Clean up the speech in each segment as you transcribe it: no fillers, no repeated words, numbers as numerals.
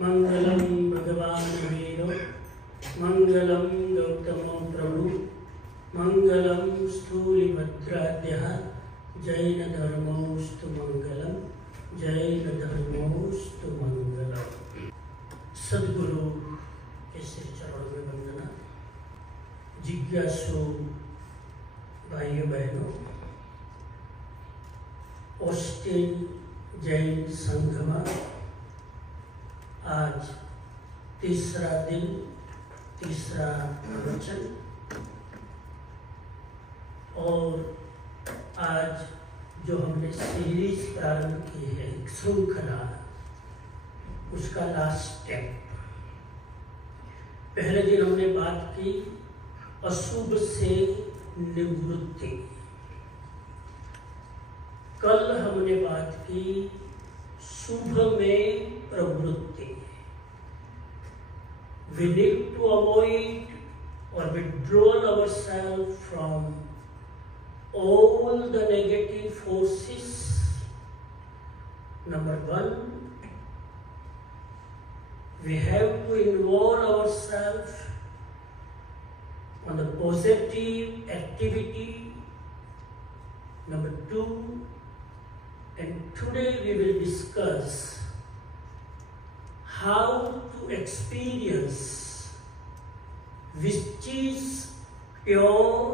मंगलम भगवान वीरो मंगलम गौतमो प्रभु मंगलम स्थूलिभद्राद्यः जैन धर्मोस्तु मंगलम जैन धर्मोस्तु मंगलम। सद्गुरु के श्री चरणों में वंदना। जिज्ञासु भाइयों बहनों, ऑस्टिन जैन संघ में आज तीसरा दिन, तीसरा प्रवचन, और आज जो हमने सीरीज प्रारंभ की है, श्रृंखला, उसका लास्ट स्टेप। पहले दिन हमने बात की अशुभ से निवृत्ति, कल हमने बात की शुभ में प्रवृत्ति। We need to avoid or withdraw ourselves from all the negative forces. Number one, we have to involve ourselves on the positive activity. Number two, and today we will discuss how to experience which is pure,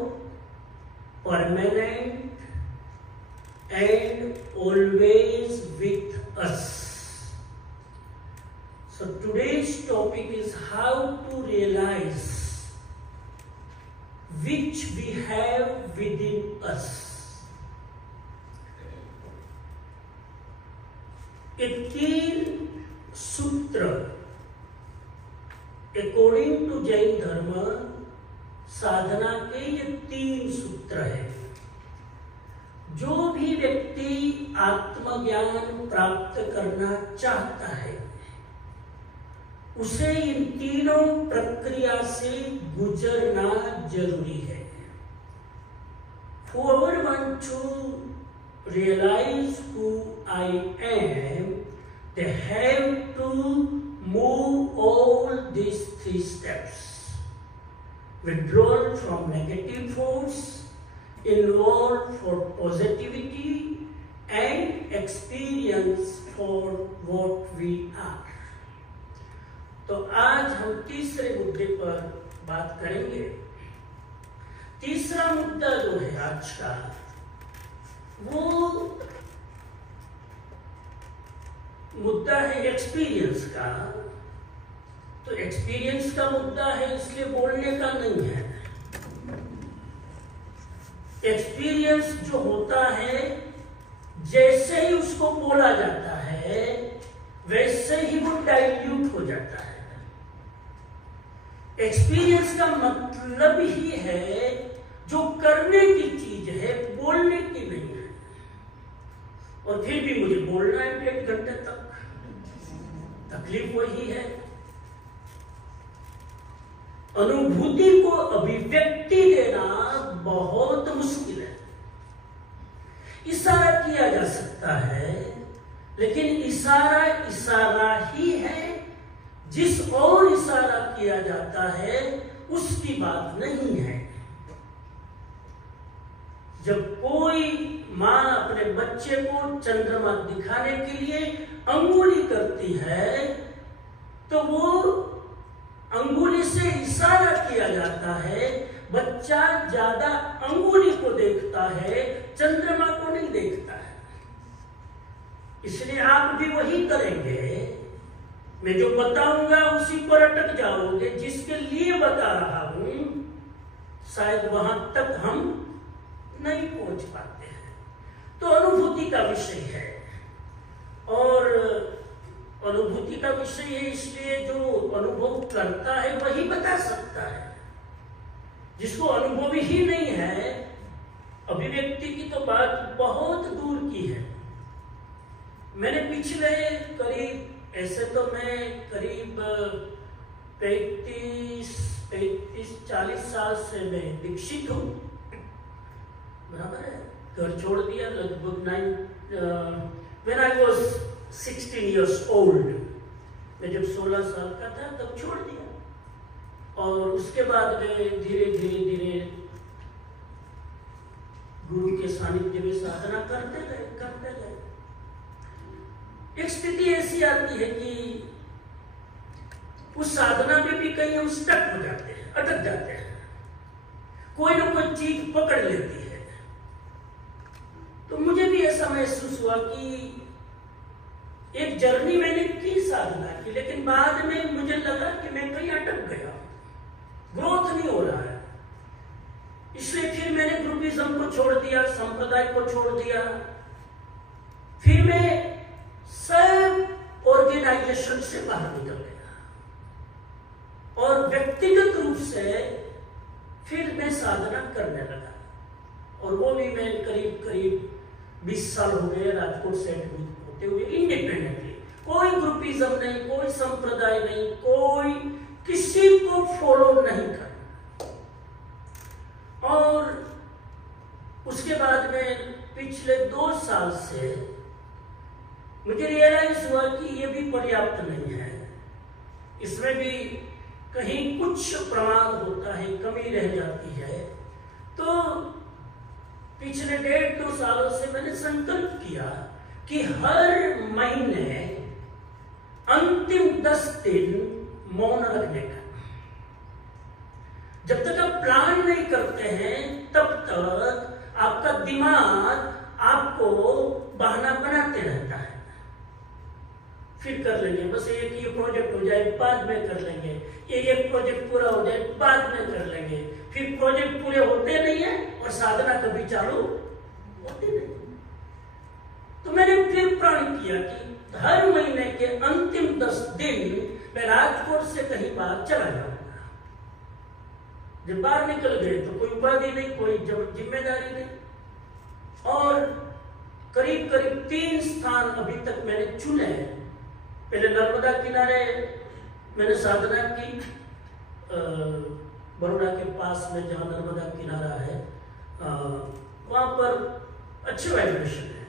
permanent, and always with us. So today's topic is how to realize which we have within us. ये तीन सूत्र according to Jain धर्म साधना के ये तीन सूत्र है। जो भी व्यक्ति आत्मज्ञान प्राप्त करना चाहता है उसे इन तीनों प्रक्रिया से गुजरना जरूरी है। Whoever wants to realize who I am, they have to move all these three steps: withdrawal from negative force, involve for positivity, and experience for what we are. तो आज हम तीसरे मुद्दे पर बात करेंगे। तीसरा मुद्दा जो है आज का, वो मुद्दा है एक्सपीरियंस का। तो एक्सपीरियंस का मुद्दा है, इसलिए बोलने का नहीं है। एक्सपीरियंस जो होता है, जैसे ही उसको बोला जाता है वैसे ही वो डाइल्यूट हो जाता है। एक्सपीरियंस का मतलब ही है जो करने की चीज है, बोलने की नहीं है। और फिर भी मुझे बोलना है 1.5 घंटे तक, तकलीफ वही है। अनुभूति को अभिव्यक्ति देना बहुत मुश्किल है। इशारा किया जा सकता है, लेकिन इशारा इशारा ही है। जिस और इशारा किया जाता है उसकी बात नहीं है। जब कोई माँ अपने बच्चे को चंद्रमा दिखाने के लिए अंगुली करती है तो वो अंगुली से इशारा किया जाता है। बच्चा ज्यादा अंगुली को देखता है, चंद्रमा को नहीं देखता है। इसलिए आप भी वही करेंगे। मैं जो बताऊंगा उसी पर अटक जाओगे। जिसके लिए बता रहा हूं शायद वहां तक हम नहीं पहुंच पाते हैं। तो अनुभूति का विषय है, और अनुभूति का विषय है इसलिए जो अनुभव करता है वही बता सकता है। जिसको अनुभव ही नहीं है, अभिव्यक्ति की तो बात बहुत दूर की है। मैंने पिछले करीब, ऐसे तो मैं करीब 35-40 साल से मैं दीक्षित हूँ, बराबर है। घर छोड़ दिया लगभग when I was 16 years old, मैं जब 16 साल का था तब छोड़ दिया और उसके बाद में धीरे धीरे गुरु के सानिध्य में साधना करते गए। एक स्थिति ऐसी आती है कि उस साधना में भी कहीं हम स्टक हो जाते हैं, अटक जाते हैं, कोई ना कोई चीज पकड़ लेती है। तो मुझे भी ऐसा महसूस हुआ कि एक जर्नी मैंने की साधना की, लेकिन बाद में मुझे लगा कि मैं कहीं अटक गया, ग्रोथ नहीं हो रहा है। इसलिए फिर मैंने ग्रुपिज्म को छोड़ दिया, संप्रदाय को छोड़ दिया। फिर मैं सब ऑर्गेनाइजेशन से बाहर निकल गया और व्यक्तिगत रूप से फिर मैं साधना करने लगा। और वो भी मैं करीब 20 साल हो गए राजकोट से एडमिट होते हुए इंडिपेंडेंटली। कोई ग्रुपिज्म नहीं, कोई संप्रदाय नहीं, कोई किसी को फॉलो नहीं करना। और उसके बाद में पिछले 2 साल से मुझे रियलाइज हुआ कि ये भी पर्याप्त नहीं है, इसमें भी कहीं कुछ प्रमाद होता है, कमी रह जाती है। तो पिछले 1.5-2 सालों से मैंने संकल्प किया कि हर महीने अंतिम 10 दिन मौन रखने का। जब तक आप प्लान नहीं करते हैं तब तक आपका दिमाग आपको बहाना बनाते रहता है। फिर कर लेंगे, बस ये प्रोजेक्ट हो जाए बाद में कर लेंगे, ये प्रोजेक्ट पूरा हो जाए बाद में कर लेंगे। फिर प्रोजेक्ट पूरे होते नहीं है और साधना कभी चालू होती नहीं। तो मैंने फिर प्रण किया कि हर महीने के अंतिम 10 दिन मैं राजकोट से कहीं बाहर चला जाऊंगा। जब बाहर निकल गए तो कोई उपाधि नहीं, कोई जिम्मेदारी नहीं। और करीब 3 स्थान अभी तक मैंने चुने हैं। पहले नर्मदा किनारे मैंने साधना की, बड़ौदा के पास में जहाँ नर्मदा किनारा है वहाँ पर अच्छे वाइब्रेशन है,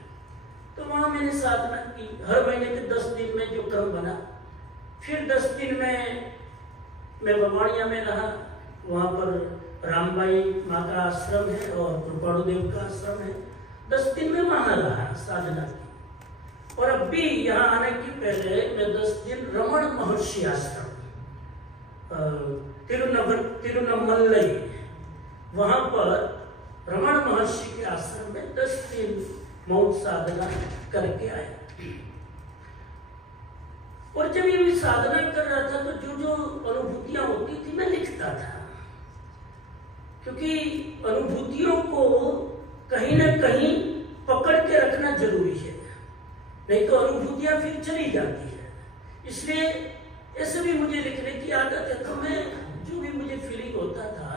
तो वहाँ मैंने साधना की। हर महीने के 10 दिन में जो क्रम बना, फिर 10 दिन में मैं बवाड़िया में रहा। वहाँ पर रामबाई माँ का आश्रम है और कृपाणु देव का आश्रम है। 10 दिन में वहाँ रहा साधना की। और अब भी यहाँ आने के पहले मैं 10 दिन रमण महर्षि आश्रम तिरुनमलई, वहां पर रमण महर्षि के आश्रम में 10 दिन मौन साधना करके आया। और जब ये भी साधना कर रहा था तो जो अनुभूतियां होती थी मैं लिखता था, क्योंकि अनुभूतियों को कहीं ना कहीं पकड़ के रखना जरूरी है, नहीं तो अनुभूतियां फिर चली जाती है। इसलिए ऐसे भी मुझे लिखने की आदत है, तो मैं जो भी मुझे फीलिंग होता था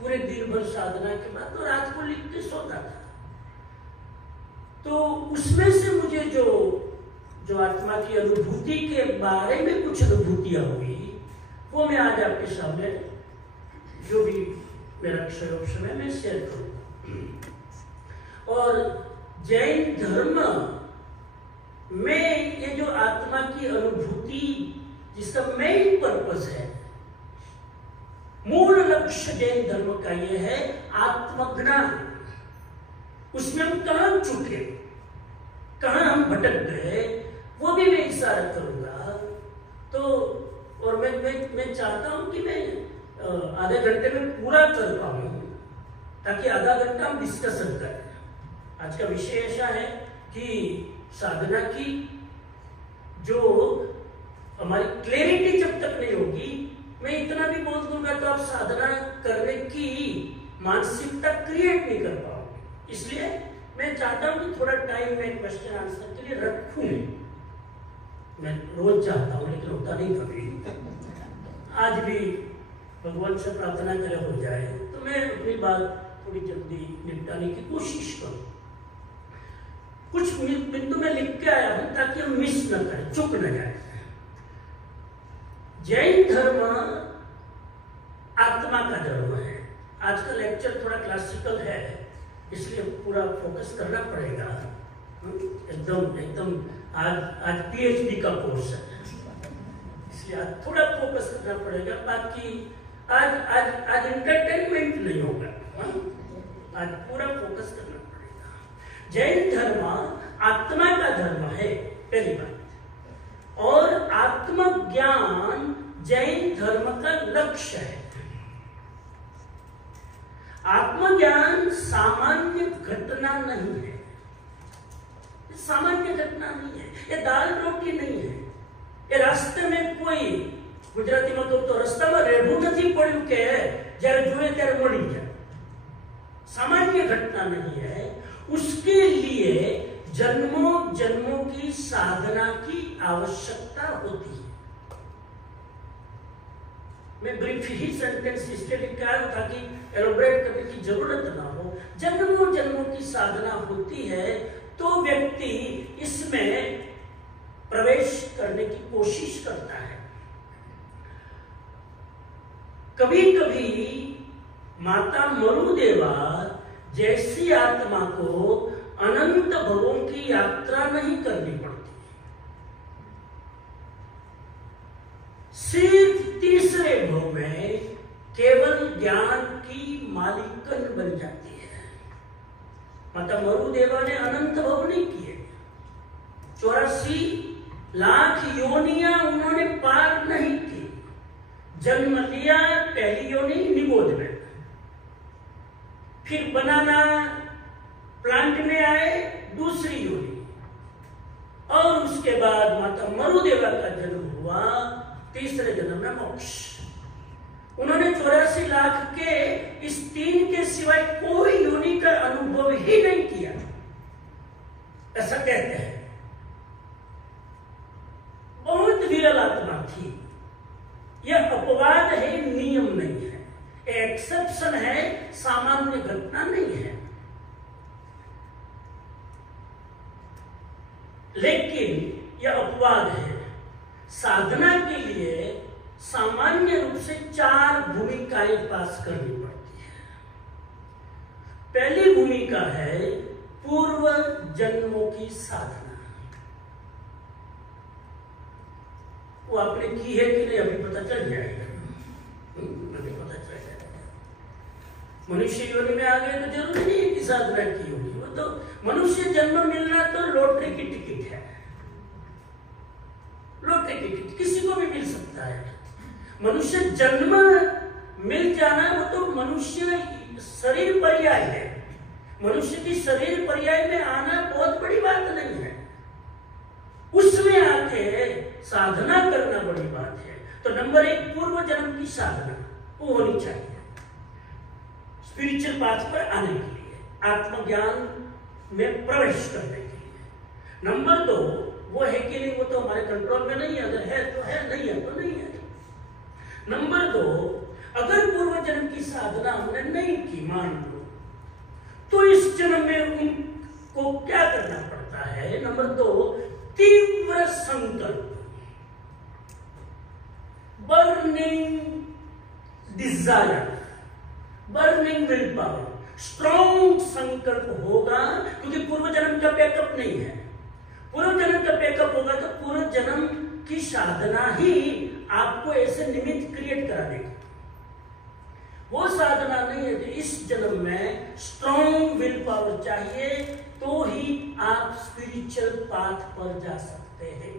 पूरे दिन भर साधना के बाद तो रात को लिख के सोता था। तो उसमें से मुझे जो आत्मा की अनुभूति के बारे में कुछ अनुभूतियां हुई वो मैं आज आपके सामने जो भी मेरा समय मैं शेयर करूंगा। और जैन धर्म में ये जो आत्मा की अनुभूति जिसका मेन पर्पस है, मूल लक्ष्य जैन धर्म का ये है आत्मज्ञान। उसमें हम कहां चुके, कहां हम भटक गए, वो भी मैं इशारा करूंगा। तो और मैं चाहता हूं कि मैं आधे घंटे में पूरा कर पाऊं, ताकि आधा घंटा हम डिस्कशन करें। आज का विषय ऐसा है कि साधना की जो हमारी क्लैरिटी जब तक नहीं होगी, मैं इतना भी बोल दूंगा तो आप साधना करने की मानसिकता क्रिएट नहीं कर पाओगे। इसलिए मैं चाहता हूं कि थोड़ा टाइम मैं क्वेश्चन आंसर के लिए रखूं। मैं रोज चाहता हूं लेकिन होता नहीं कभी। आज भी भगवान से प्रार्थना करे हो जाए, तो मैं अपनी बात थोड़ी जल्दी निपटाने की कोशिश करूं। कुछ बिंदु में लिख के आया हूं ताकि हम मिस न करें, चुक न जाए। जैन धर्म आत्मा का धर्म है। आज का लेक्चर थोड़ा क्लासिकल है, इसलिए पूरा फोकस करना पड़ेगा। एकदम आज PhD का कोर्स है। इसलिए आज थोड़ा फोकस करना पड़ेगा। बाकी आज आज आज एंटरटेनमेंट नहीं होगा, आज पूरा फोकस करना पड़ेगा। जैन धर्म आत्मा का धर्म है, पहली बात। और आत्मज्ञान जैन धर्म का लक्ष्य है। आत्मज्ञान सामान्य घटना नहीं है, सामान्य घटना नहीं है, ये दाल रोटी नहीं है, ये रास्ते में कोई गुजराती में तो रास्ता में रेढ़ू नहीं पड़ू के जયારે जुए ત્યારે मળી जाए, सामान्य घटना नहीं है। उसके लिए जन्मों जन्मों की साधना की आवश्यकता होती है। मैं ब्रीफ ही सेंटेंस इसलिए लिखा है ताकि एलोबरेट करने की जरूरत ना हो। जन्मों जन्मों की साधना होती है तो व्यक्ति इसमें प्रवेश करने की कोशिश करता है। कभी कभी माता मरुदेवा जैसी आत्मा को अनंत भवों की यात्रा नहीं करनी पड़ती, सिर्फ तीसरे भव में केवल ज्ञान की मालिकन बन जाती है। माता मरुदेवा ने अनंत भव नहीं किए, 84 लाख योनियां उन्होंने पार नहीं की। जन्म लिया पहली योनि निगोद में, फिर बनाना प्लांट में आए दूसरी योनि, और उसके बाद माता मरुदेवा का जन्म हुआ, तीसरे जन्म में मोक्ष। उन्होंने 84 लाख के इस 3 के सिवाय कोई योनि का अनुभव ही नहीं किया, ऐसा कहते हैं। बहुत विरल आत्मा थी। यह अपवाद है, नियम नहीं है, एक्सेप्शन है, सामान्य घटना नहीं है। लेकिन यह अपवाद है। साधना के लिए सामान्य रूप से 4 भूमिकाएं पास करनी पड़ती है। पहली भूमिका है पूर्व जन्मों की साधना। वो आपने की है कि नहीं अभी पता चल जाएगा, अभी पता चल जाएगा। मनुष्य योनि में आ गए तो जरूरी नहीं है कि साधना की होगी, वो तो मनुष्य जन्म मिलना तो लॉटरी की टिकट है, लॉटरी की टिकट किसी को भी मिल सकता है। मनुष्य जन्म मिल जाना वो तो मनुष्य शरीर पर्याय है, मनुष्य की शरीर पर्याय में आना बहुत बड़ी बात नहीं है, उसमें आके साधना करना बड़ी बात है। तो नंबर 1 पूर्व जन्म की साधना वो होनी चाहिए स्पिरिचुअल पाथ पर आने के लिए, आत्मज्ञान में प्रवेश करने के लिए। नंबर 2 वो है कि नहीं, वो तो हमारे कंट्रोल में नहीं है, अगर है तो है, नहीं है तो नहीं है। नंबर 2, अगर पूर्व जन्म की साधना हमने नहीं की मान लो, तो इस जन्म में उनको क्या करना पड़ता है? नंबर 2 तीव्र संकल्प, burning desire, burning will power, strong संकल्प होगा, क्योंकि पूर्व जन्म का बैकअप नहीं है। पूर्व जन्म का बैकअप होगा तो पूर्व जन्म की साधना ही आपको ऐसे निमित्त क्रिएट करा देगी। वो साधना नहीं है, तो इस जन्म में स्ट्रॉन्ग विल पावर चाहिए, तो ही आप स्पिरिचुअल पाथ पर जा सकते हैं।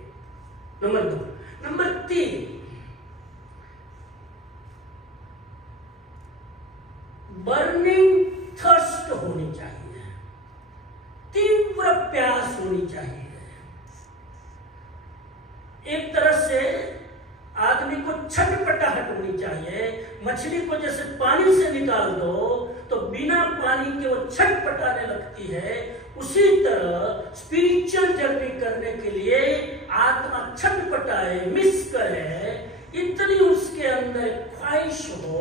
नंबर 2। नंबर 3, बर्निंग थर्स्ट होनी चाहिए, तीव्र प्यास होनी चाहिए। एक तरह से आदमी को छटपटाहट होनी चाहिए। मछली को जैसे पानी से निकाल दो तो बिना पानी के वो छटपटाने लगती है, उसी तरह स्पिरिचुअल जर्नी करने के लिए आत्मा छटपटाए, मिस करे, इतनी उसके अंदर ख्वाहिश हो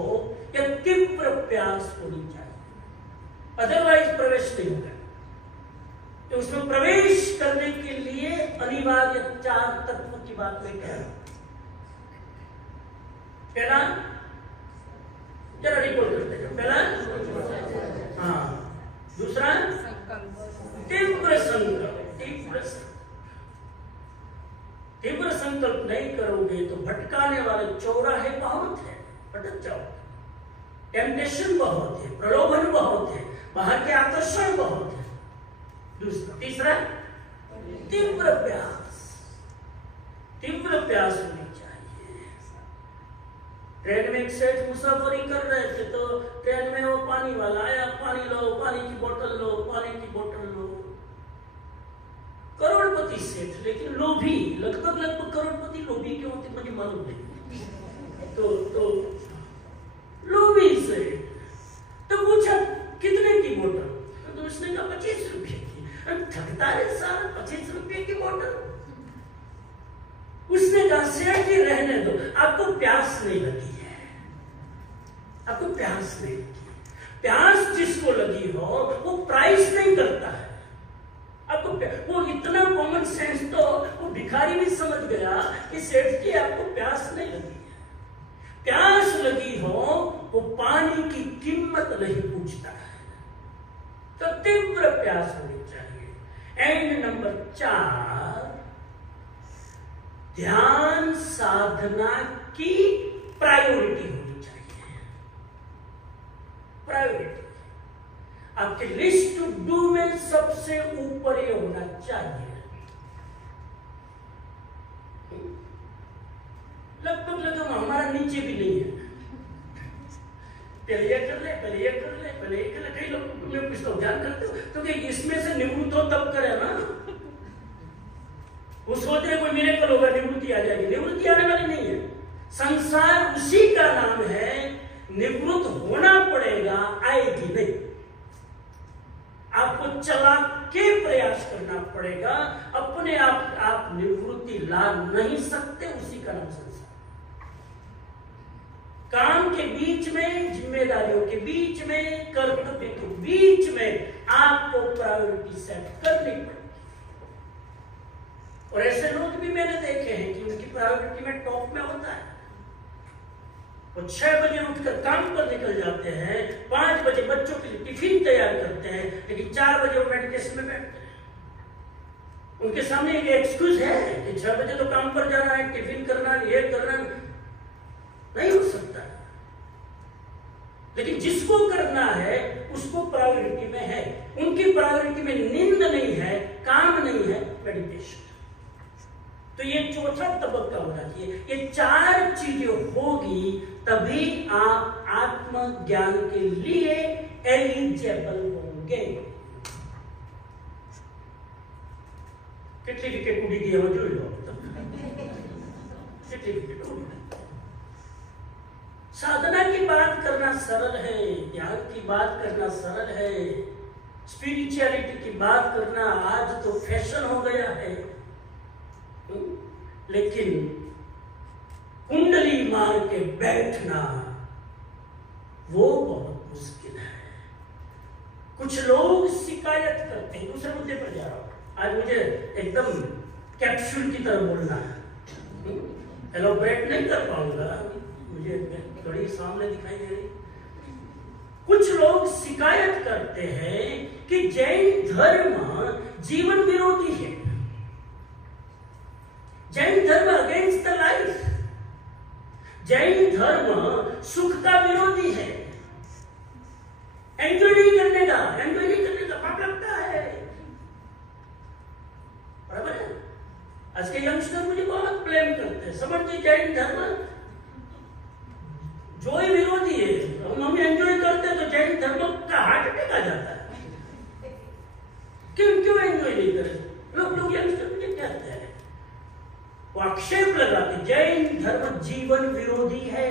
या तीव्र प्यास होनी चाहिए, अदरवाइज प्रवेश नहीं होगा। तो उसमें प्रवेश करने के लिए अनिवार्य 4 तत्व की बात मैं कह रहा हूं। पहला, जरा रिकॉर्ड करते हैं। पहला, हाँ। दूसरा, तीव्र संकल्प, तीव्र संकल्प नहीं करोगे तो भटकाने वाले चौराहे बहुत है, भटक जाओगे। टेम्पटेशन बहुत है, प्रलोभन बहुत है, बाहर के आकर्षण बहुत है। दूसरा, तीसरा, तीव्र प्यास। तीव्र प्यास होनी चाहिए। ट्रेन में एक सेठ मुसाफरी कर रहे थे तो ट्रेन में वो पानी वाला आया, पानी लो, पानी की बोतल लो, पानी की बोतल लो। करोड़पति सेठ, लेकिन लोभी, लगभग करोड़पति लोभी क्यों होते मुझे मालूम नहीं। तो लोभी सेठ तो पूछा कितने की बोतल, तो उसने कहा 25 रुपये की। ठगता है सारा, 25 रुपये की बोतल। उसने कहा सेठ जी रहने दो, आपको प्यास नहीं लगी है, आपको प्यास नहीं लगी। प्यास जिसको लगी हो वो प्राइस नहीं करता है। आपको वो इतना कॉमन सेंस तो वो भिखारी भी समझ गया कि सेठ जी आपको प्यास नहीं लगी है। प्यास लगी हो वो पानी की कीमत नहीं पूछता है। तो तीव्र प्यास होनी चाहिए। एंड नंबर 4, ध्यान साधना की प्रायोरिटी होनी चाहिए। प्रायोरिटी आपके लिस्ट टू डू में सबसे ऊपर ये होना चाहिए। लगभग हमारा नीचे भी नहीं है। पहले ये कर ले, पहले ये कर ले, पहले ये कर ले। कई लोग मैं पूछता हूँ ध्यान करते हो तो कि इसमें से निवृत्त हो तब करे ना। वो सोच रहे कोई मिरेकल होगा, निवृत्ति आ जाएगी। निवृत्ति आने वाली नहीं है। संसार उसी का नाम है, निवृत्त होना पड़ेगा, आएगी नहीं। आपको चला के प्रयास करना पड़ेगा। अपने आप निवृत्ति ला नहीं सकते, उसी का नाम संसार। काम के बीच में, जिम्मेदारियों के बीच में, कर्तव्य के बीच में आपको प्रायोरिटी सेट करनी पड़ेगी। और ऐसे लोग भी मैंने देखे हैं कि उनकी प्रायोरिटी में टॉप में होता है। वो 6 बजे उठकर काम पर निकल जाते हैं, 5 बजे बच्चों के लिए टिफिन तैयार करते हैं, लेकिन 4 बजे वो मेडिटेशन में बैठते हैं। उनके सामने एक एक्सक्यूज है कि 6 बजे तो काम पर जाना है, टिफिन करना है, ये करना नहीं हो सकता। लेकिन जिसको करना है उसको प्रायोरिटी में है। उनकी प्रायोरिटी में नींद नहीं है, काम नहीं है, मेडिटेशन। तो ये चौथा तबक्का होना चाहिए। ये 4 चीजें होगी तभी आप आत्मज्ञान के लिए एलिजिबल होंगे। कितनी विकेट उड़ी दिया जो कितनी विकेट उड़ी। साधना की बात करना सरल है, ध्यान की बात करना सरल है, स्पिरिचुअलिटी की बात करना आज तो फैशन हो गया है। लेकिन कुंडली मार के बैठना वो बहुत मुश्किल है। कुछ लोग शिकायत करते हैं। दूसरे मुद्दे पर जा रहा हूं। आज मुझे एकदम कैप्सूल की तरह बोलना है, एलोबरेट नहीं कर पाऊंगा, मुझे घड़ी सामने दिखाई दे रही। कुछ लोग शिकायत करते हैं कि जैन धर्म जीवन विरोधी है, जैन धर्म अगेंस्ट द लाइफ, जैन धर्म सुख का विरोधी है। एंजॉय नहीं करने का, एंजॉय नहीं करने का पाप लगता है। बराबर है। आज के यंगस्टर मुझे बहुत ब्लेम करते हैं, समझते जैन धर्म जोई विरोधी है। हम एंजॉय करते हैं तो जैन धर्म का हार्ट अटैक आ जाता है। क्यों एंजॉय नहीं करते लोग यंगस्टर मुझे कहते हैं, वो आक्षेप लगाते जैन धर्म जीवन विरोधी है,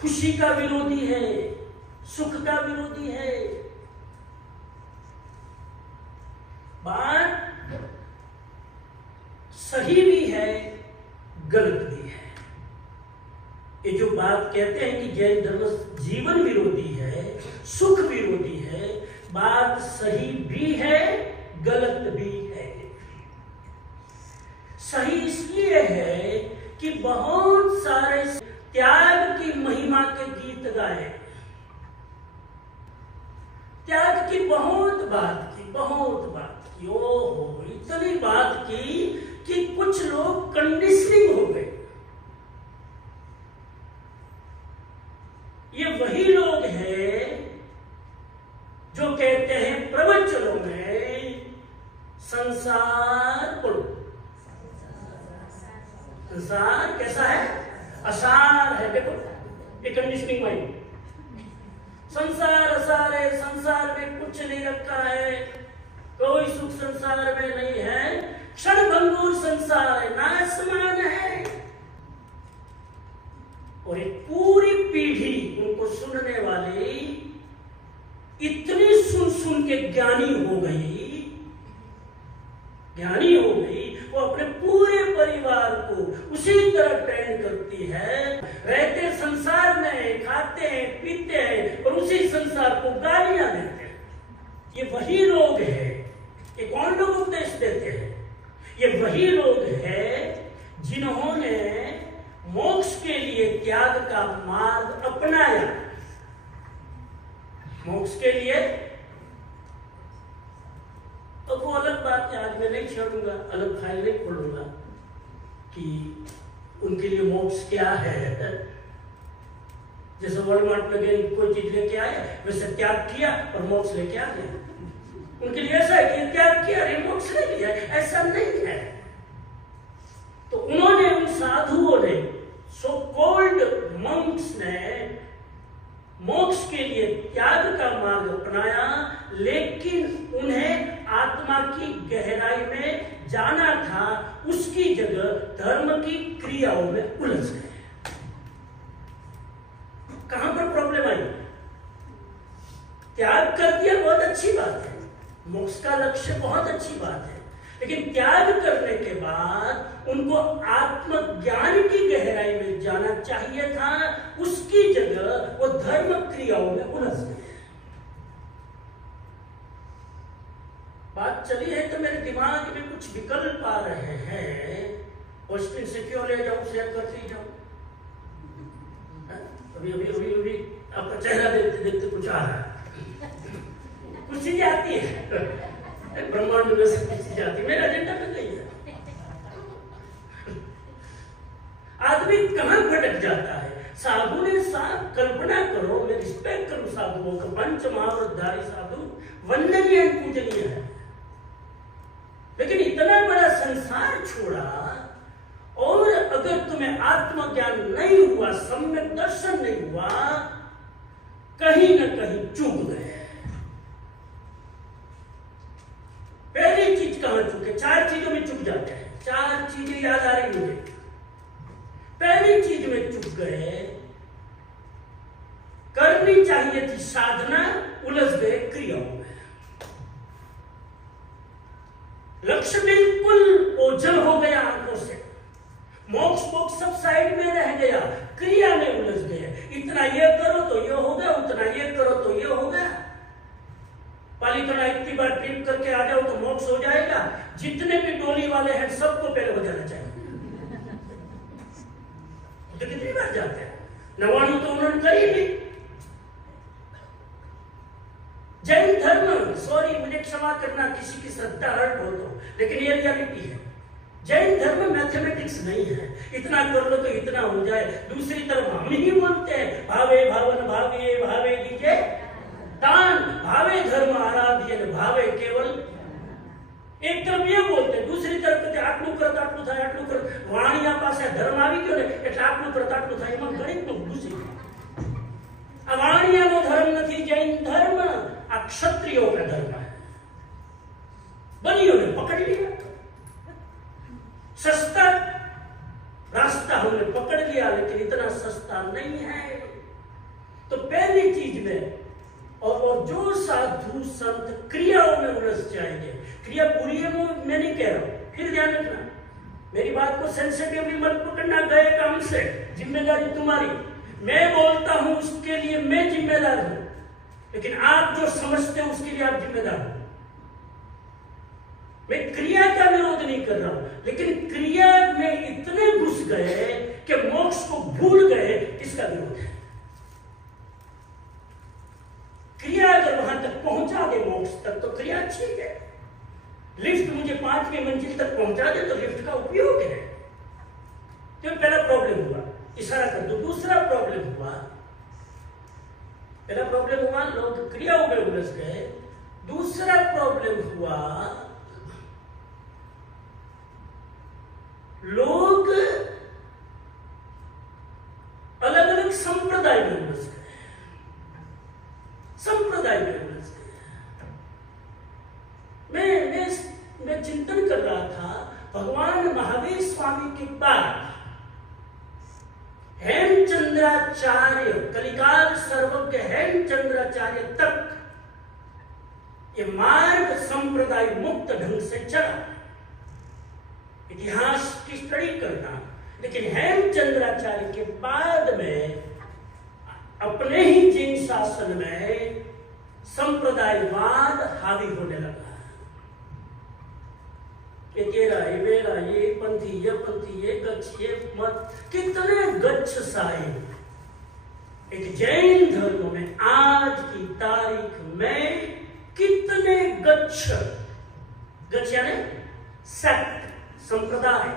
खुशी का विरोधी है, सुख का विरोधी है। बात सही भी है, गलत भी है। ये जो बात कहते हैं कि जैन धर्म जीवन विरोधी है, सुख विरोधी है, बात सही भी है, गलत भी है। सही इसलिए है कि बहुत सारे त्याग की महिमा के गीत गाए, त्याग की बहुत बात की, बहुत बात की, ओहो इतनी बात की लोग कंडीशनिंग हो गए। ये वही लोग हैं जो कहते हैं प्रवचनों में संसार बोलो, संसार कैसा है? असार है। देखो ये कंडीशनिंग माइंड, संसार असार है, संसार में कुछ नहीं रखा है, कोई सुख संसार में नहीं है, क्षण भंगुर संसार है, नाशमान है। और एक पूरी पीढ़ी उनको सुनने वाली इतनी सुन सुन के ज्ञानी हो गई, वो अपने पूरे परिवार को उसी तरह ट्रेन करती है। रहते संसार में, खाते हैं पीते हैं और उसी संसार को गालियां देते हैं। ये वही लोग हैं। ये कौन लोग उपदेश देते हैं? ये वही लोग हैं जिन्होंने मोक्ष के लिए त्याग का मार्ग अपनाया। मोक्ष के लिए तो वो अलग बात है, आज मैं नहीं छोड़ूंगा, अलग फाइल नहीं खोलूंगा कि उनके लिए मोक्ष क्या है। जैसे वॉलमार्ट में गए, कोई चीज लेके आए, वैसे त्याग किया और मोक्ष लेके आ गए। उनके लिए ऐसा है कि त्याग किया, मोक्ष ले लिया, ऐसा नहीं है। तो उन्होंने, उन साधुओं ने, सो कॉल्ड मंक्स ने मोक्ष के लिए त्याग का मार्ग अपनाया, लेकिन उन्हें आत्मा की गहराई में जाना था, उसकी जगह धर्म की क्रियाओं में उलझ गए। कहां पर प्रॉब्लम आई? त्याग कर दिया, बहुत अच्छी बात है, मोक्ष का लक्ष्य बहुत अच्छी बात है, लेकिन त्याग करने के बाद उनको आत्मज्ञान की गहराई में जाना चाहिए था, उसकी जगह वो धर्म क्रियाओं में उलझ गए। बात चली है तो मेरे दिमाग में कुछ विकल्प आ रहे हैं, और स्क्रीन से क्यों ले जाऊं, शेयर करते जाऊं। अभी अभी अभी अभी आपका चेहरा देखते देखते कुछ आ रहा है, कुछ चीजें आती है ब्रह्मांड में से, कुछ चीजें आती है, मेरा एजेंडा में नहीं है। आदमी कहां भटक जाता है। साधु ने साथ कल्पना करो, मैं रिस्पेक्ट करूं साधुओं का, पंच महावृतधारी साधु वंदनीय पूजनीय है, लेकिन इतना बड़ा संसार छोड़ा, और अगर तुम्हें आत्मज्ञान नहीं हुआ, सम्यक दर्शन नहीं हुआ, कहीं न कहीं चूक गए। पहली चीज कहां चूके? 4 चीजों में चूक जाते हैं। 4 चीजें याद आ रही मुझे। पहली चीज में चूक गए, करनी चाहिए थी साधना, उलझ गए क्रियाओं में। लक्ष्य बिल्कुल ओझल हो गया आंखों से, मोक्ष मोक्ष सब साइड में रह गया, क्रिया में उलझ गए। इतना ये करो तो ये होगा, उतना ये करो तो ये होगा। पालीताना इतनी बार ट्रिप करके आ जाओ तो मोक्ष हो जाएगा। जितने भी डोली वाले हैं सबको पहले हो जाना चाहिए। तो कितनी बार जाते हैं? 99 तो उन्होंने करी नहीं। जैन धर्म, सॉरी मुझे क्षमा करना किसी की श्रद्धा हर्ट हो तो, लेकिन ये रियलिटी है। जैन धर्म मैथमेटिक्स नहीं है, इतना कर लो तो इतना हो जाए। दूसरी तरफ हम ही बोलते हैं भावे भावन भावे भावे दीजिए दान, भावे धर्म आराध्य भावे केवल। एक तरफ ये बोलते हैं, दूसरी तरफ कहते आटलू करत आटलू થાય આટલું કર। વાણિયા પાસે ધર્મ આવી ગયો ને એટલે આટલું કરત આટલું થાય, એમાં ગણિત નું ભૂસી ગયું। આ વાણિયાનો ધર્મ નથી જૈન धर्म, आ क्षत्रियों का धर्म है। बनियों ने पकड़ लिया, सस्ता रास्ता हमने पकड़ लिया, लेकिन इतना सस्ता नहीं है। तो पहली चीज में, और जो साधु संत क्रियाओं में उलझ जाएंगे, क्रिया बुरी है मैं नहीं कह रहा हूं, फिर ध्यान रखना मेरी बात को सेंसिटिवली मत पकड़ना। गए काम से, जिम्मेदारी तुम्हारी, मैं बोलता हूं उसके लिए मैं जिम्मेदार हूं, लेकिन आप जो समझते हो उसके लिए आप जिम्मेदार हो। मैं क्रिया का विरोध नहीं कर रहा हूं, लेकिन क्रिया में इतने घुस गए कि मोक्ष को भूल गए, इसका विरोध है। क्रिया अगर वहां तक पहुंचा दे मोक्ष तक तो क्रिया अच्छी है, लिफ्ट मुझे 5वीं मंजिल तक पहुंचा दे तो लिफ्ट का उपयोग है। तो पहला प्रॉब्लम हुआ, इशारा कर दो। दूसरा प्रॉब्लम हुआ, पहला प्रॉब्लम हुआ लोग क्रियाओं में उलझ गए। दूसरा प्रॉब्लम हुआ लोग अलग अलग संप्रदाय में उलझ गए, संप्रदाय में उलझ गए। मैं चिंतन कर रहा था, भगवान महावीर स्वामी के बाद हेमचंद्राचार्य, कलिकाल सर्वज्ञ हेमचंद्राचार्य तक ये मार्ग संप्रदाय मुक्त ढंग से चला। इतिहास की स्टडी करना, लेकिन हेमचंद्राचार्य के बाद में अपने ही जीन शासन में संप्रदायवाद हावी होने लगा। ये तेरा, ये मेरा, ये पंथी, ये पंथी, ये गच्छ, ये मत, कितने गच्छ साए एक जैन धर्म में आज की तारीख में, कितने गच्छ, गच्छ यानी सेक्ट, संप्रदाय,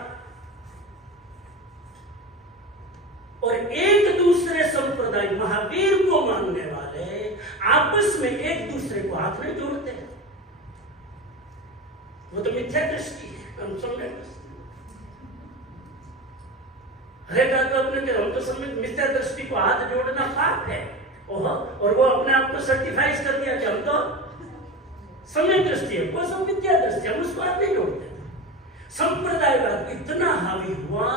और एक दूसरे संप्रदाय महावीर को मानने वाले आपस में एक दूसरे को हाथ नहीं जोड़ते हैं। वो तो मिथ्या दृष्टि है, हम समझ हरेक आदमी हम तो समझ मिथ्या दृष्टि को हाथ जोड़ना पाप है, और वो अपने आप को सर्टिफाइज कर दिया कि हम तो सम्यक दृष्टि है, वो सब मिथ्या दृष्टि, हम उसको हाथ नहीं जोड़ते। संप्रदायवाद इतना हावी हुआ,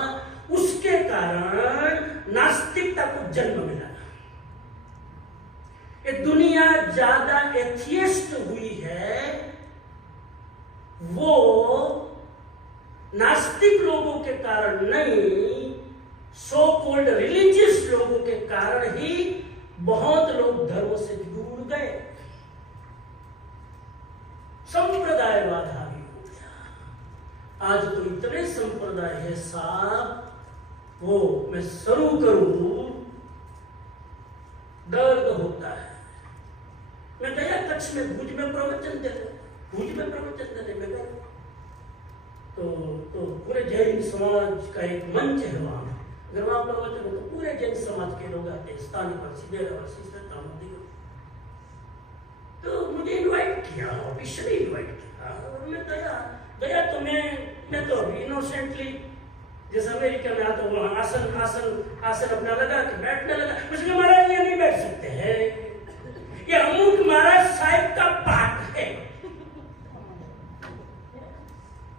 उसके कारण नास्तिकता को जन्म मिला। ये दुनिया ज्यादा एथियस्ट हुई है, वो नास्तिक लोगों के कारण नहीं, सो कॉल्ड रिलीजियस लोगों के कारण ही बहुत लोग धर्म से दूर गए। संप्रदायवाद हावी हो गया। आज तो इतने संप्रदाय है साहब, वो मैं शुरू करूं दर्द होता है। मैं गया कच्छ में, भुज में प्रवचन देने, भुज में प्रवचन देने में गया, तो पूरे जैन समाज का एक मंच है वहां। अगर वहां प्रवचन हो तो पूरे जैन समाज के लोग आते हैं, स्थानीय तो मुझे इनवाइट किया, ऑफिशियली इनवाइट किया, और मैं गया तो मैं तो इनोसेंटली जैसे अमेरिका में आता हूँ, आसन अपना लगा के बैठने लगा। मुझे महाराज ये नहीं बैठ सकते हैं, ये अमुक महाराज साहिब का पाठ है,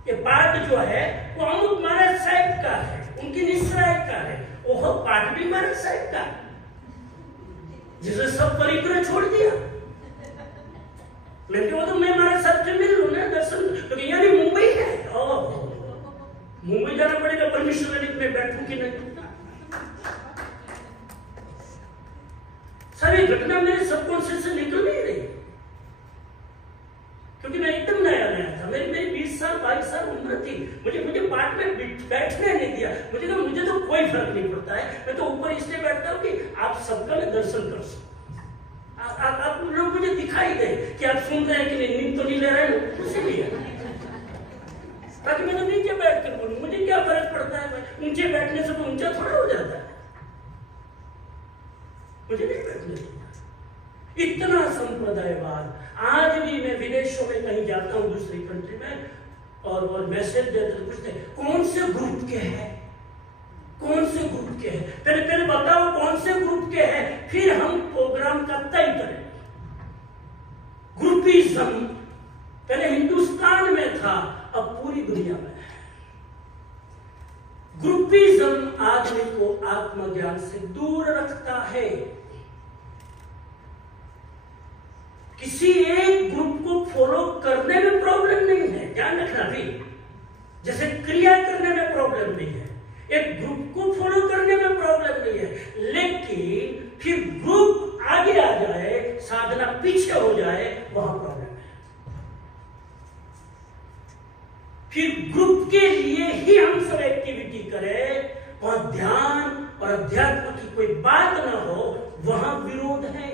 ये पाठ जो है वो अमुक महाराज साहिब का है, उनकी निश्राय का है, वो पाठ भी महाराज साहिब का, जिसे सब परिग्रह छोड़ दिया। मैं तो मैं महाराज साहब से मिल लूं ना, दर्शन, तो यानी मुंबई है, मुंबई जाना पड़ेगा परमिशन लेने, में बैठूं कि नहीं। सारी घटना मेरे सबकॉन्शियस से निकल नहीं रही, क्योंकि मैं एकदम नया था, मेरी 20 साल 22 साल उम्र थी। मुझे पार्ट में बैठने नहीं दिया। मुझे तो कोई फर्क नहीं पड़ता है, मैं तो ऊपर इसलिए बैठता हूँ कि आप सबका मैं दर्शन कर सकूं, आप लोग मुझे दिखाई दे कि आप सुन रहे हैं कि नहीं, नींद तो नहीं ले रहे हैं, इसीलिए ताकि मैं तो नीचे बैठ कर बोलूं, मुझे क्या फर्क पड़ता है, ऊंचे बैठने से तो ऊंचा थोड़ा हो जाता है, मुझे नहीं बैठने देता। इतना संप्रदायवाद। आज भी मैं विदेशों में कहीं जाता हूं, दूसरी कंट्री में, और मैसेज देते पूछते कौन से ग्रुप के हैं, कौन से ग्रुप के हैं, पहले बताओ कौन से ग्रुप के हैं, फिर हम प्रोग्राम का तय करें। ग्रुपिज्म पहले हिंदुस्तान में था, अब पूरी दुनिया में है। ग्रुपिज्म आदमी को आत्मज्ञान से दूर रखता है। किसी एक ग्रुप को फॉलो करने में प्रॉब्लम नहीं है, ध्यान रखना भी, जैसे क्रिया करने में प्रॉब्लम नहीं है, एक ग्रुप को फॉलो करने में प्रॉब्लम नहीं है, लेकिन फिर ग्रुप आगे आ जाए, साधना पीछे हो जाए, वहां प्रॉब्लम है। फिर ग्रुप के लिए ही हम सब एक्टिविटी करें, वहां ध्यान और अध्यात्म की कोई बात ना हो, वहां विरोध है।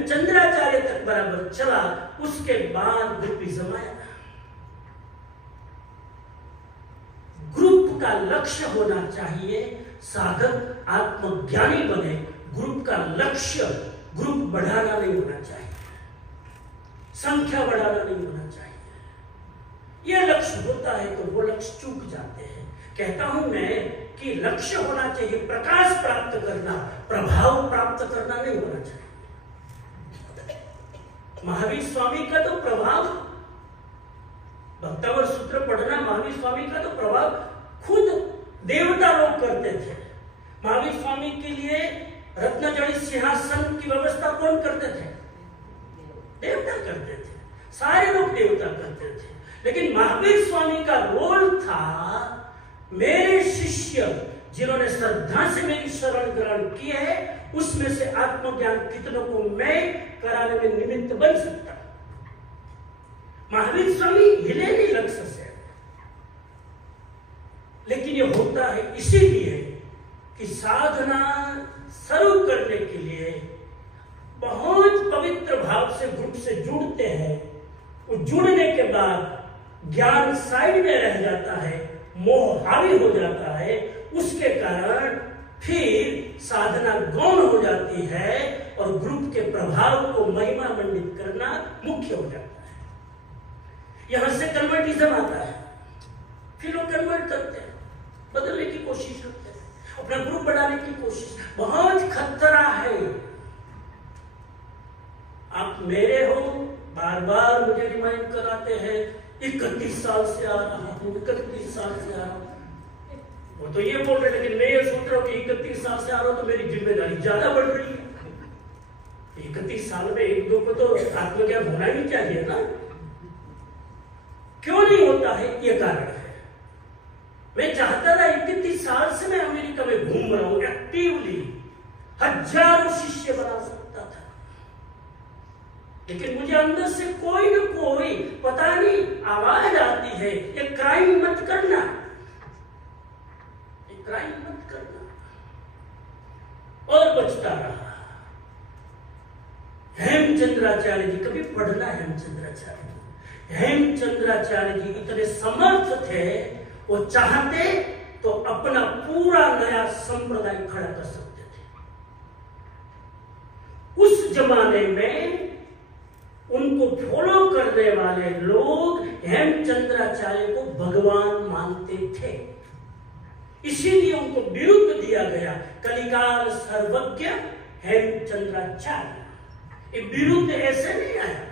हेमचंद्राचार्य तक बराबर चला, उसके बाद ग्रुपिज्म आया। ग्रुप का लक्ष्य होना चाहिए, साधक आत्मज्ञानी बने। ग्रुप का लक्ष्य ग्रुप बढ़ाना नहीं होना चाहिए, संख्या बढ़ाना नहीं होना चाहिए। यह लक्ष्य होता है तो वो लक्ष्य चूक जाते हैं। कहता हूं मैं कि लक्ष्य होना चाहिए प्रकाश प्राप्त करना, प्रभाव प्राप्त करना नहीं होना चाहिए। महावीर स्वामी का तो प्रभाव, भक्तावर सूत्र पढ़ना, महावीर स्वामी का तो प्रभाव खुद देवता लोग करते थे। महावीर स्वामी के लिए रत्नजड़ित सिंहासन की व्यवस्था कौन करते थे? देवता करते थे, सारे लोग देवता करते थे। लेकिन महावीर स्वामी का रोल था, मेरे शिष्य जिन्होंने श्रद्धा से मेरी शरण ग्रहण की है, उसमें से आत्मज्ञान कितनों को मैं कराने में निमित्त बन सकता। महावीर स्वामी हिले नहीं लक्ष्य से, लेकिन यह होता है इसीलिए कि साधना शुरू करने के लिए बहुत पवित्र भाव से ग्रुप से जुड़ते हैं। वो जुड़ने के बाद ज्ञान साइड में रह जाता है, मोह हावी हो जाता है, उसके कारण फिर साधना गौण हो जाती है और ग्रुप के प्रभाव को महिमा मंडित करना मुख्य हो जाता है। यहां से कन्वर्टिज्म आता है, फिर लोग कन्वर्ट करते हैं, बदलने की कोशिश करते हैं, अपना ग्रुप बढ़ाने की कोशिश। बहुत खतरा है। आप मेरे हो, बार बार मुझे रिमाइंड कराते हैं 31 साल से आ रहा हूं, 31 साल से आ रहा हूं। वो तो ये बोल रहे, लेकिन मैं ये सोच रहा हूं कि 31 साल से आ रहा हूं तो मेरी जिम्मेदारी ज्यादा बढ़ रही है। 31 साल में एक दो को तो आत्मज्ञान होना ही चाहिए ना। क्यों नहीं होता है? ये कारण है। मैं चाहता था 31 साल से मैं अमेरिका में घूम रहा हूं, एक्टिवली हजारों शिष्य बना सकता था, लेकिन मुझे अंदर से कोई न कोई पता नहीं आवाज आती है, ये क्राइम मत करना, ये क्राइम मत करना, और बचता रहा। हेमचंद्राचार्य जी, कभी पढ़ना हेमचंद्राचार्य जी। हेमचंद्राचार्य जी इतने समर्थ थे, वो चाहते तो अपना पूरा नया संप्रदाय खड़ा कर सकते थे। उस जमाने में उनको फॉलो करने वाले लोग हेमचंद्राचार्य को भगवान मानते थे, इसीलिए उनको विरुद्ध दिया गया कलिकाल सर्वज्ञ हेमचंद्राचार्य। ये विरुद्ध ऐसे नहीं आया,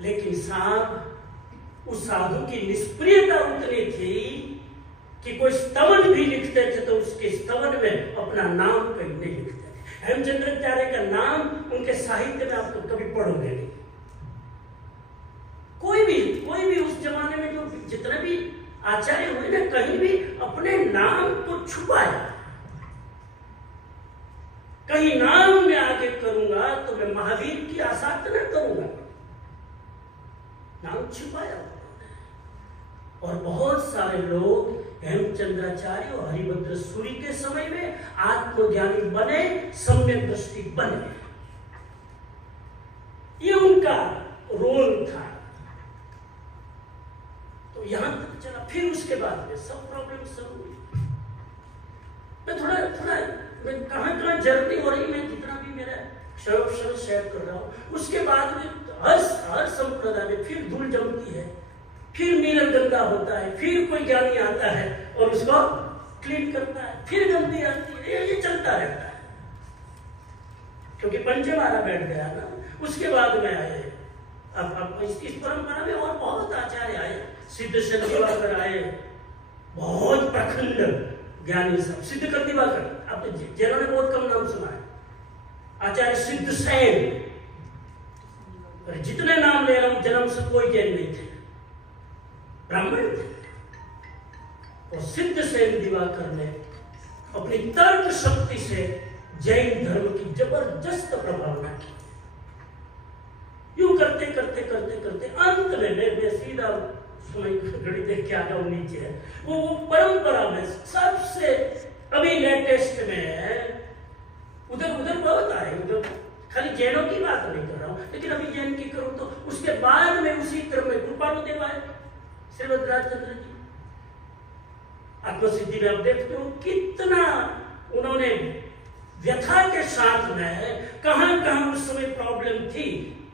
लेकिन साहब उस साधु की निष्प्रियता उतनी थी कि कोई स्तवन भी लिखते थे तो उसके स्तवन में अपना नाम कहीं नहीं लिखते थे। हेमचंद्राचार्य का नाम उनके साहित्य में आप तो कभी पढ़ोगे नहीं। कोई भी उस जमाने में जो जितने भी आचार्य हुए ना, कहीं भी अपने नाम को छुपाया। कहीं नाम में आगे करूंगा तो मैं महावीर की आसाधना करूंगा, नाम छिपाया। और बहुत सारे लोग हेमचंद्राचार्य और हरिभद्र सूरी के समय में आत्मज्ञानी बने, सम्यक दृष्टि बने। ये उनका रोल था। तो यहां तक चला, फिर उसके बाद में सब प्रॉब्लम शुरू हुई। मैं थोड़ा कहां जर्नी हो रही, मैं जितना भी मेरा शब्द शेयर कर रहा हूं, उसके बाद में हर संप्रदाय में फिर धूल जमती है, फिर मिलन गंदा होता है, फिर कोई ज्ञानी आता है और उसको क्लीन करता है, फिर गंदी आती है, ये चलता रहता है। क्योंकि पंचमाला बैठ गया ना, उसके बाद में आए अब इस परंपरा में और बहुत आचार्य आए, सिद्धेश्वर दिवाकर आए, बहुत प्रखंड ज्ञानी सब। सिद्धकर दिवाकर, अब जिन्होंने बहुत कम नाम सुना है, आचार्य सिद्ध सेन, जितने नाम ले रहा हूं जन्म से कोई जैन नहीं थे, ब्राह्मण थे। और सिद्ध सेन दिवाकर ने अपनी तर्क शक्ति से जैन धर्म की जबरदस्त प्रभावना की। यूं करते करते करते करते अंत में मैं सीधा समय घड़ी देख के आता हूं नीचे है, वो परंपरा में सबसे अभी लेटेस्ट में है। उधर बहुत आए, उधर जैनों की बात नहीं कर रहा हूं, लेकिन अभी जैन की करूं तो उसके बाद में उसी क्रम में कृपालुदेव आए, श्रीमद राजचंद्र जी। आत्मसिद्धि में आप देखते हो कितना उन्होंने व्यथा के साथ में कहां कहां उस समय प्रॉब्लम थी,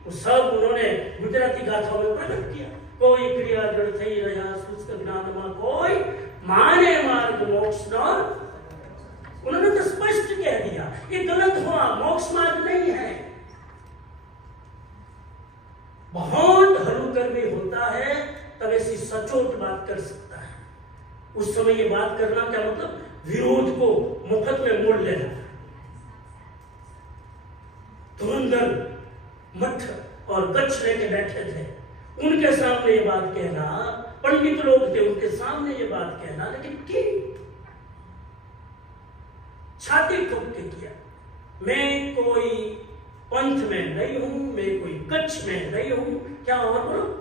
वो सब उन्होंने गुजराती गाथाओं में प्रकट किया। कोई क्रिया जड़ थई रहा शुष्क ज्ञानमा कोई माने मार्ग मोक्ष न, उन्होंने तो स्पष्ट कह दिया ये गलत हुआ, मोक्ष मार्ग नहीं है। बहुत हलुकर्मी होता है तब ऐसी सचोट बात कर सकता है। उस समय ये बात करना क्या मतलब, विरोध को मुफ्त में मोड़ लेना। धुरंधर मठ और गच्छ लेके बैठे थे, उनके सामने ये बात कहना, पंडित लोग थे उनके सामने ये बात कहना, लेकिन क्यों छाती ठोक के किया। मैं कोई पंथ में नहीं हूं, मैं कोई कच्छ में नहीं हूं, क्या और बोलो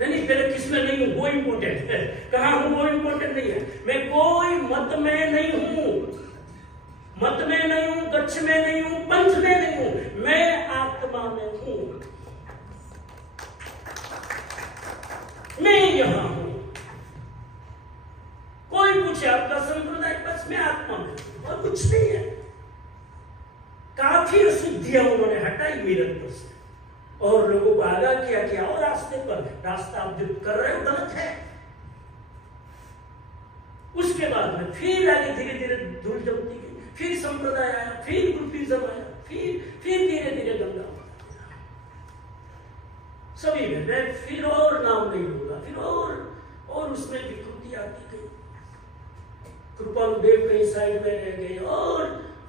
नहीं, पहले किस में नहीं हूं वो इंपॉर्टेंट है, कहां हूं वो इंपॉर्टेंट नहीं है। मैं कोई मत में नहीं हूं, मत में नहीं हूं, गच्छ में नहीं हूं, पंथ में नहीं हूं, मैं आत्मा में हूं, मैं यहां हूं। कोई पूछे आपका संप्रदाय, बस मैं आत्मा में हूं और कुछ नहीं है। काफी अशुद्धियां उन्होंने हटाई मीरपुर से और लोगों को आगाह किया कि आओ रास्ते पर, रास्ता आप जो कर रहे हो गलत है। उसके बाद में फिर आगे धीरे धीरे धूल जमती गई, फिर संप्रदाय आया, फिर ग्रुपिज्म आया, फिर धीरे धीरे दंगा सभी में। मैं फिर और नाम नहीं लूंगा, फिर और उसमें विकृति आती गई। कृपालुदेव कहीं साइड में रह गए और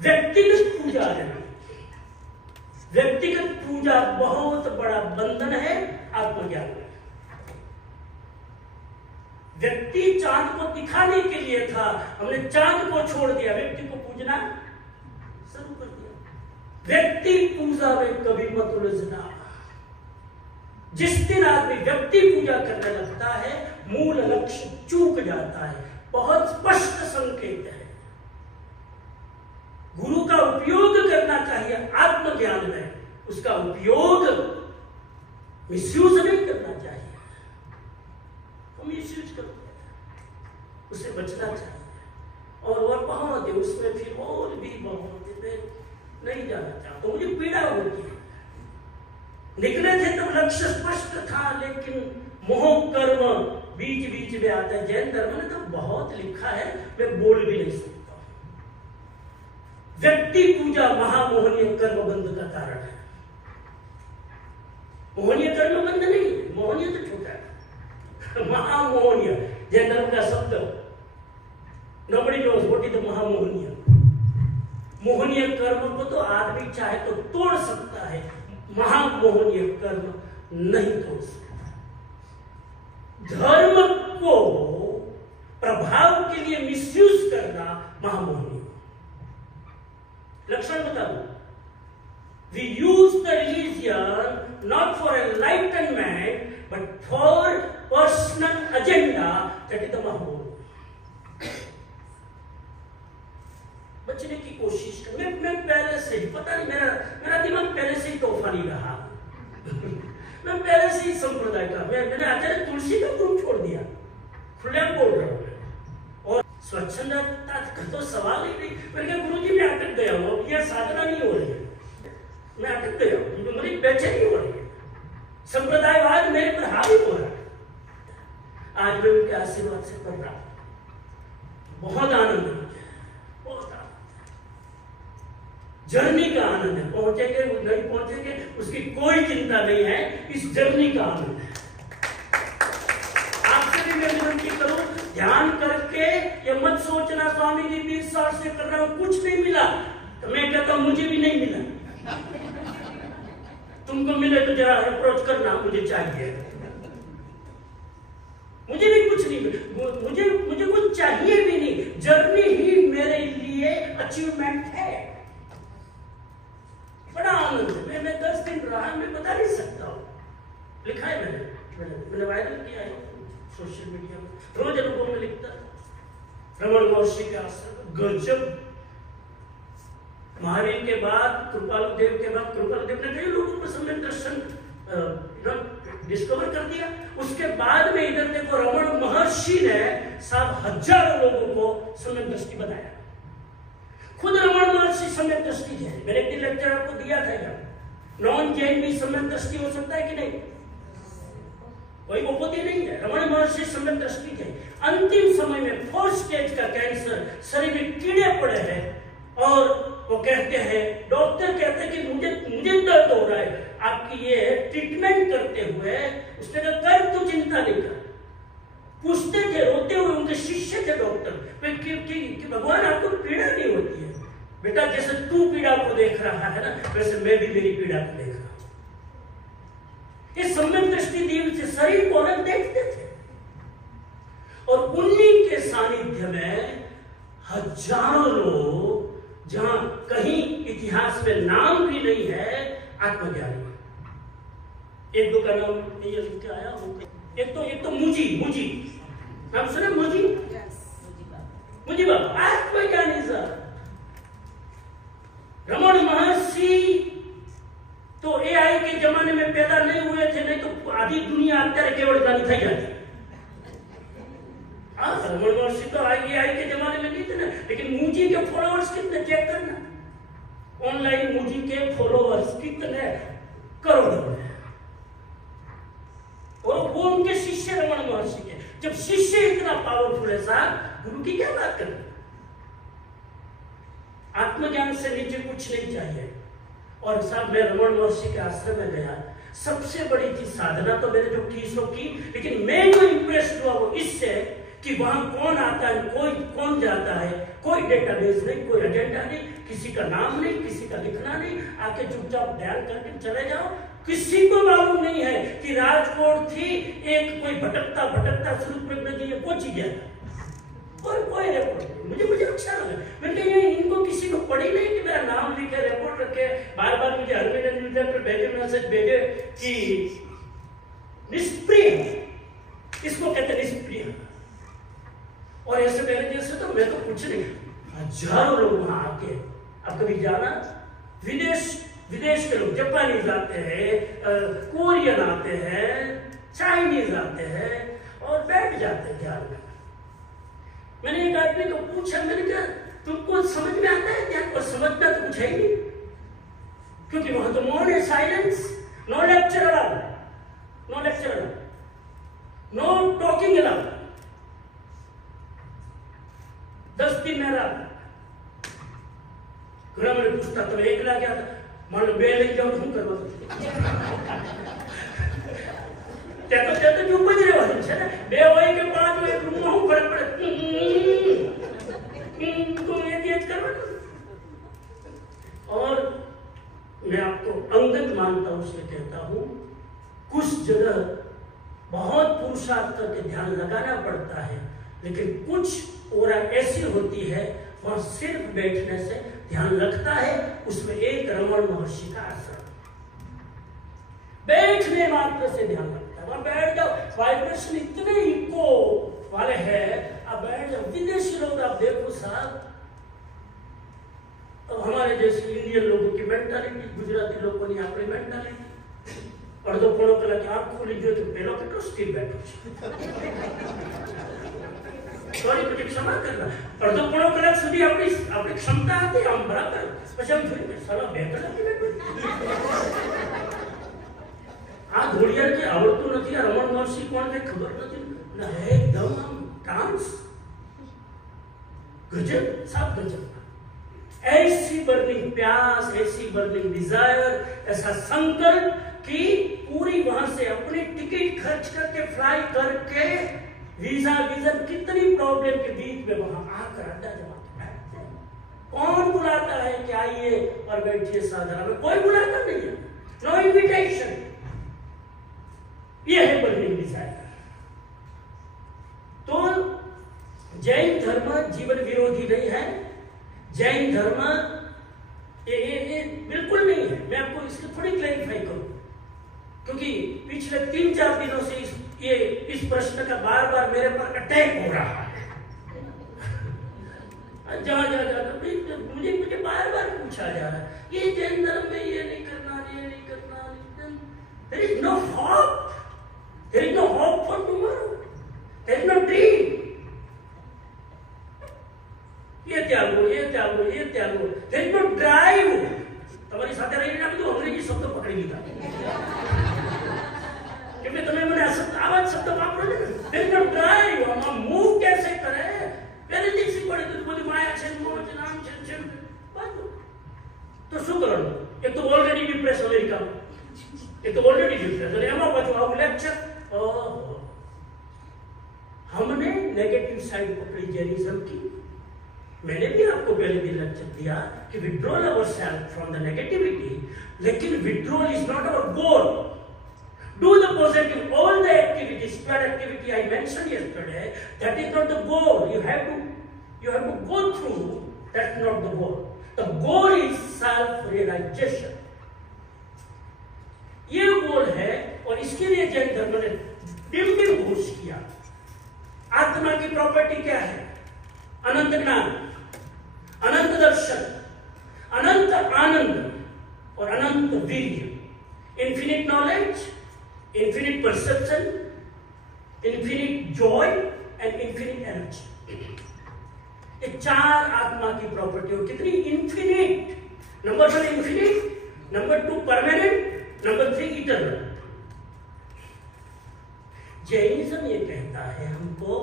व्यक्तिगत पूजा है। व्यक्तिगत पूजा बहुत बड़ा बंधन है आत्मज्ञान में। व्यक्ति चांद को दिखाने के लिए था, हमने चांद को छोड़ दिया, व्यक्ति को पूजना शुरू कर दिया। व्यक्ति पूजा में कभी मत उलझना। जिस दिन आदमी व्यक्ति पूजा करने लगता है मूल लक्ष्य चूक जाता है। बहुत स्पष्ट संकेत है। गुरु का उपयोग करना चाहिए आत्मज्ञान में, उसका उपयोग मिसयूज नहीं करना चाहिए। हम मिसयूज करते हैं, उससे बचना चाहिए। और वह बहुत है उसमें फिर और भी बहुत नहीं जाना चाहता, तो मुझे पीड़ा होती है। निकले थे तो लक्ष्य स्पष्ट था, लेकिन मोह कर्म बीच बीच में आता है। जैन धर्म ने तो बहुत लिखा है, मैं बोल भी नहीं सकता। व्यक्ति पूजा महामोहनीय कर्म बंध का कारण है। मोहनीय कर्म बंध नहीं, मोहनीय तो छोटा है, महामोहनीय जैन धर्म का शब्द। Nobody knows what is the महामोहनीय। मोहनीय कर्म को तो आदमी चाहे तो तोड़ सकता है, महामोहनीय कर्म नहीं तोड़ सकता। धर्म को प्रभाव के लिए मिसयूज करना महामोहनीय। लक्षण बताओ। We use the religion not for enlightenment but for personal agenda, that is the महामोह। बचने की कोशिश कर। मैं पहले से ही, पता नहीं मेरा दिमाग पहले से ही तूफानी रहा। मैं पहले से ही संप्रदाय का, मैंने आचार्य तुलसी का ग्रुप छोड़ दिया, खुले बोल रहा हूँ। और स्वच्छंदता का तो सवाल ही नहीं। मैंने कहा गुरुजी मैं अटक गया हूँ, यह साधना नहीं हो रही है, मैं अटक गया हूँ, मेरी बेचैनी हो रही है, संप्रदायवाद मेरे पर हावी हो रहा है। आज मैं उनके आशीर्वाद से कर रहा हूँ, बहुत आनंद है, बहुत आनंद। जर्नी का आनंद है। पहुंचेंगे नहीं पहुंचेंगे उसकी कोई चिंता नहीं है, इस जर्नी का आनंद है। आपसे भी मैं विनती करूं, ध्यान करके ये मत सोचना स्वामी जी 20 साल से कर रहा हूं कुछ नहीं मिला, तो मैं कहता हूं मुझे भी नहीं मिला। तुमको मिले तो जरा अप्रोच करना, मुझे चाहिए। मुझे भी कुछ नहीं मिला, मुझे कुछ चाहिए भी नहीं। जर्नी ही मेरे लिए अचीवमेंट है। बड़ा आनंद है। मैं 10 दिन रहा, मैं बता नहीं सकता हूँ। लिखा है मैंने वायरल किया है सोशल मीडिया में, रोज अनुभव में लिखता था। रमन महर्षि के आश्रम गजब महावीर के बाद, कृपालु देव के बाद, कृपालु देव ने कई लोगों को सम्यक दर्शन डिस्कवर कर दिया। उसके बाद में इधर देखो रमण महर्षि ने साहब हजारों लोगों को सम्यक दृष्टि बनाया। खुद रमण महर्षि सम्यक दृष्टि है। मैंने एक दिन लेक्चर आपको दिया था यार, नॉन जैन भी सम्यक दृष्टि हो सकता है कि नहीं? कोई आपत्ति नहीं है। रमण महर्षि सम्यक दृष्टि है। अंतिम समय में 4 स्टेज का कैंसर, शरीर में कीड़े पड़े हैं और वो कहते हैं, डॉक्टर कहते हैं कि मुझे दर्द हो रहा है, आपकी ये ट्रीटमेंट करते हुए उसने कहा कर तू चिंता नहीं कर। पूछते थे रोते हुए उनके शिष्य थे डॉक्टर कि भगवान आपको पीड़ा नहीं होती है बेटा, जैसे तू पीड़ा को देख रहा है ना वैसे मैं भी मेरी पीड़ा को देख रहा हूं। इस सम्यक दृष्टि दी से शरीर को अलग देखते थे और उन्हीं के सानिध्य में हजारों लोग, जहां कहीं इतिहास में नाम भी नहीं है, आत्मज्ञानी। एक दो का नाम ये लिख के आया हूं। एक तो मुजी नाम सुने? मुजी बाबा आत्मज्ञानी साहब। रमण महर्षि तो एआई के जमाने में पैदा नहीं हुए थे, नहीं तो आधी दुनिया અત્યારે केवल गानी થઈ जाती। रमण महर्षि तो एआई के जमाने में नहीं थे ना, लेकिन मुजी के फॉलोअर्स कितने चेक करना। ऑनलाइन मुजी के फॉलोअर्स कितने करोड़ों हैं और वो उनके शिष्य रमण महर्षि के। जब शिष्य इतना पावरफुल है साहब, गुरु की क्या बात करें। आत्मज्ञान से नीचे कुछ नहीं चाहिए। और साहब मैं रमण महर्षि के आश्रम में गया, सबसे बड़ी चीज साधना तो मैंने जो की सो की, लेकिन मैं जो इंप्रेस हुआ वो इससे कि वहां कौन आता है, कोई कौन जाता है, कोई डेटाबेस नहीं, कोई एजेंडा नहीं, किसी का नाम नहीं, किसी का लिखना नहीं, आके चुपचाप ध्यान करके चले जाओ। किसी को मालूम नहीं है कि राजकोट थी, एक कोई भटकता स्वरूप प्रज्ञा जी पहुंची गया, कोई रिपोर्ट। मुझे अच्छा लगा। मैंने इनको किसी को पढ़ी नहीं कि मेरा नाम लिखे, रिपोर्ट रखे, बार बार मुझे हरमेडन न्यूज़ पर भेजे, मैसेज भेजे कि निष्प्रिय, इसको कहते निष्प्रिय। और ऐसे मेरे जैसे तो मैं तो कुछ नहीं, हजारों लोग वहां आके। अब कभी जाना, विदेश के लोग, जापानीज आते हैं, कोरियन आते हैं, चाइनीज आते हैं और बैठ जाते हैं ध्यान में। मैंने एक आदमी को पूछा, मैंने कहा तुमको समझ में आता है क्या? और समझना तो कुछ है ही नहीं, क्योंकि वहां तो मौन है, silence, no lecture allowed, no talking allowed. 10 दिन मेरा घर में पूछता तो एकला गया था, मान लो बे लई जाओ શું કરવા તે તો ચૂપ જ રહેવાનું છે ને, 2 હોય કે 5 હોય રૂમમાં શું ફરક પડે, તો એ જ કરવાનું। और मैं आपको अंगत मानता हूं, से कहता हूं, कुछ जगह बहुत पुरुषार्थ करके ध्यान लगाना पड़ता है, लेकिन कुछ और ऐसी होती है वहां सिर्फ बैठने से ध्यान लगता है। उसमें एक रमण महर्षि का आश्रम, बैठने मात्र से ध्यान लगता है। वहां बैठ जाओ, वाइब्रेशन इतने इको वाले हैं, अब बैठ जाओ। विदेशी लोग आप देखो साहब, अब हमारे जैसे इंडियन लोगों की मेंटालिटी, गुजराती लोगों की अपनी मेंटालिटी, अर्धो पोणो कलाक आंख खोली जो तो पेलो કેટલો સ્ટીલ બેઠો છે, सॉरी मुझे क्षमा करना, अर्धो पोणो कलाक સુધી આપણી ક્ષમતા હતી આમ બરાબર, પછી આમ જોઈને સાલા બેઠા નથી બેઠો આ ઘોડિયાર કે આવડતું નથી, આ રમણ મહર્ષિ કોણ છે ખબર નથી ને, એકદમ આમ ટ્રાન્સ, ગજબ સાબ ગજબ। ऐसी बर्निंग प्यास, ऐसी बर्निंग डिजायर, ऐसा संकल्प कि पूरी वहां से अपनी टिकट खर्च करके फ्लाई करके वीजा कितनी प्रॉब्लम के बीच में वहां आकर अड्डा जमा बैठते हैं। कौन बुलाता है कि आइए और बैठिए साधना में? कोई बुलाता नहीं है, नो इन्विटेशन। ये है बर्निंग डिजायर। तो जैन धर्म जीवन विरोधी नहीं है, जैन धर्म ये बिल्कुल नहीं है। मैं आपको इसको थोड़ी क्लैरिफाई करूं, क्योंकि पिछले 3-4 दिनों से इस प्रश्न का बार बार मेरे पर अटैक हो रहा है। जहाँ मुझे मुझे बार बार पूछा जा रहा है, ये जैन धर्म में ये नहीं करना, ये नहीं करना। There is no hope. There is no hope for tomorrow. There is no dream. ये त्यागो, ये त्यागो, ये त्यागो। There is no drive. तुम्हारी साथ रही ना तो अंग्रेजी शब्द पकड़ लिया क्योंकि तुम्हें मैंने आवाज शब्द वापरो ना। There is no drive. हम मूव कैसे करें? पहले जैसी पढ़े तो बोली माया छेन मोह नाम छेन छेन तो શું કરવાનું? એક તો ઓલરેડી ડિપ્રેસ અમેરિકા, એક તો ઓલરેडी ડિપ્રેસ અને એમાં પાછું આવું લેક્ચર। हमने नेगेटिव साइड पकड़ी जैनिज्म की। मैंने भी आपको पहले भी लेक्चर दिया कि withdrawal ourselves from the negativity, लेकिन withdrawal is not our goal. Do the positive, all the activities, spread activity I mentioned yesterday, that is not the goal. You have to go through. That's not the goal. The goal is self-realization. ये गोल है और इसके लिए जैन धर्म ने डिम्बिम घोष किया। आत्मा की प्रॉपर्टी क्या है? अनंत ज्ञान, अनंत दर्शन, अनंत आनंद और अनंत वीर्य। Infinite knowledge, infinite perception, infinite joy and infinite energy। ये चार आत्मा की प्रॉपर्टी हो। कितनी infinite? Number 1 infinite, number 2 permanent, number 3 eternal. Jainism ये कहता है हमको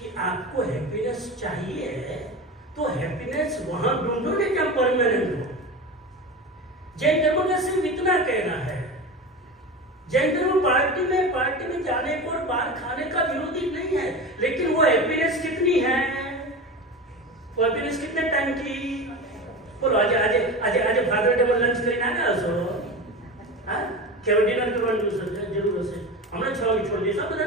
कि आपको हैप्पीनेस चाहिए तो हैप्पीनेस वहां ढूंढो ना जहां परमानेंट हो। जैन धर्म का सिर्फ इतना कहना है। जैन धर्म पार्टी में जाने को और बाहर खाने का विरोधी नहीं है, लेकिन वो हैप्पीनेस कितनी है? वो हैप्पीनेस कितने टाइम की? बोलो आज आज आज आज फादर डे में लंच करी ना हसो हां केव डिनर करવાનું છે જરૂર હશે। હમણાં 6 વાગે છોડી દેશો બધા।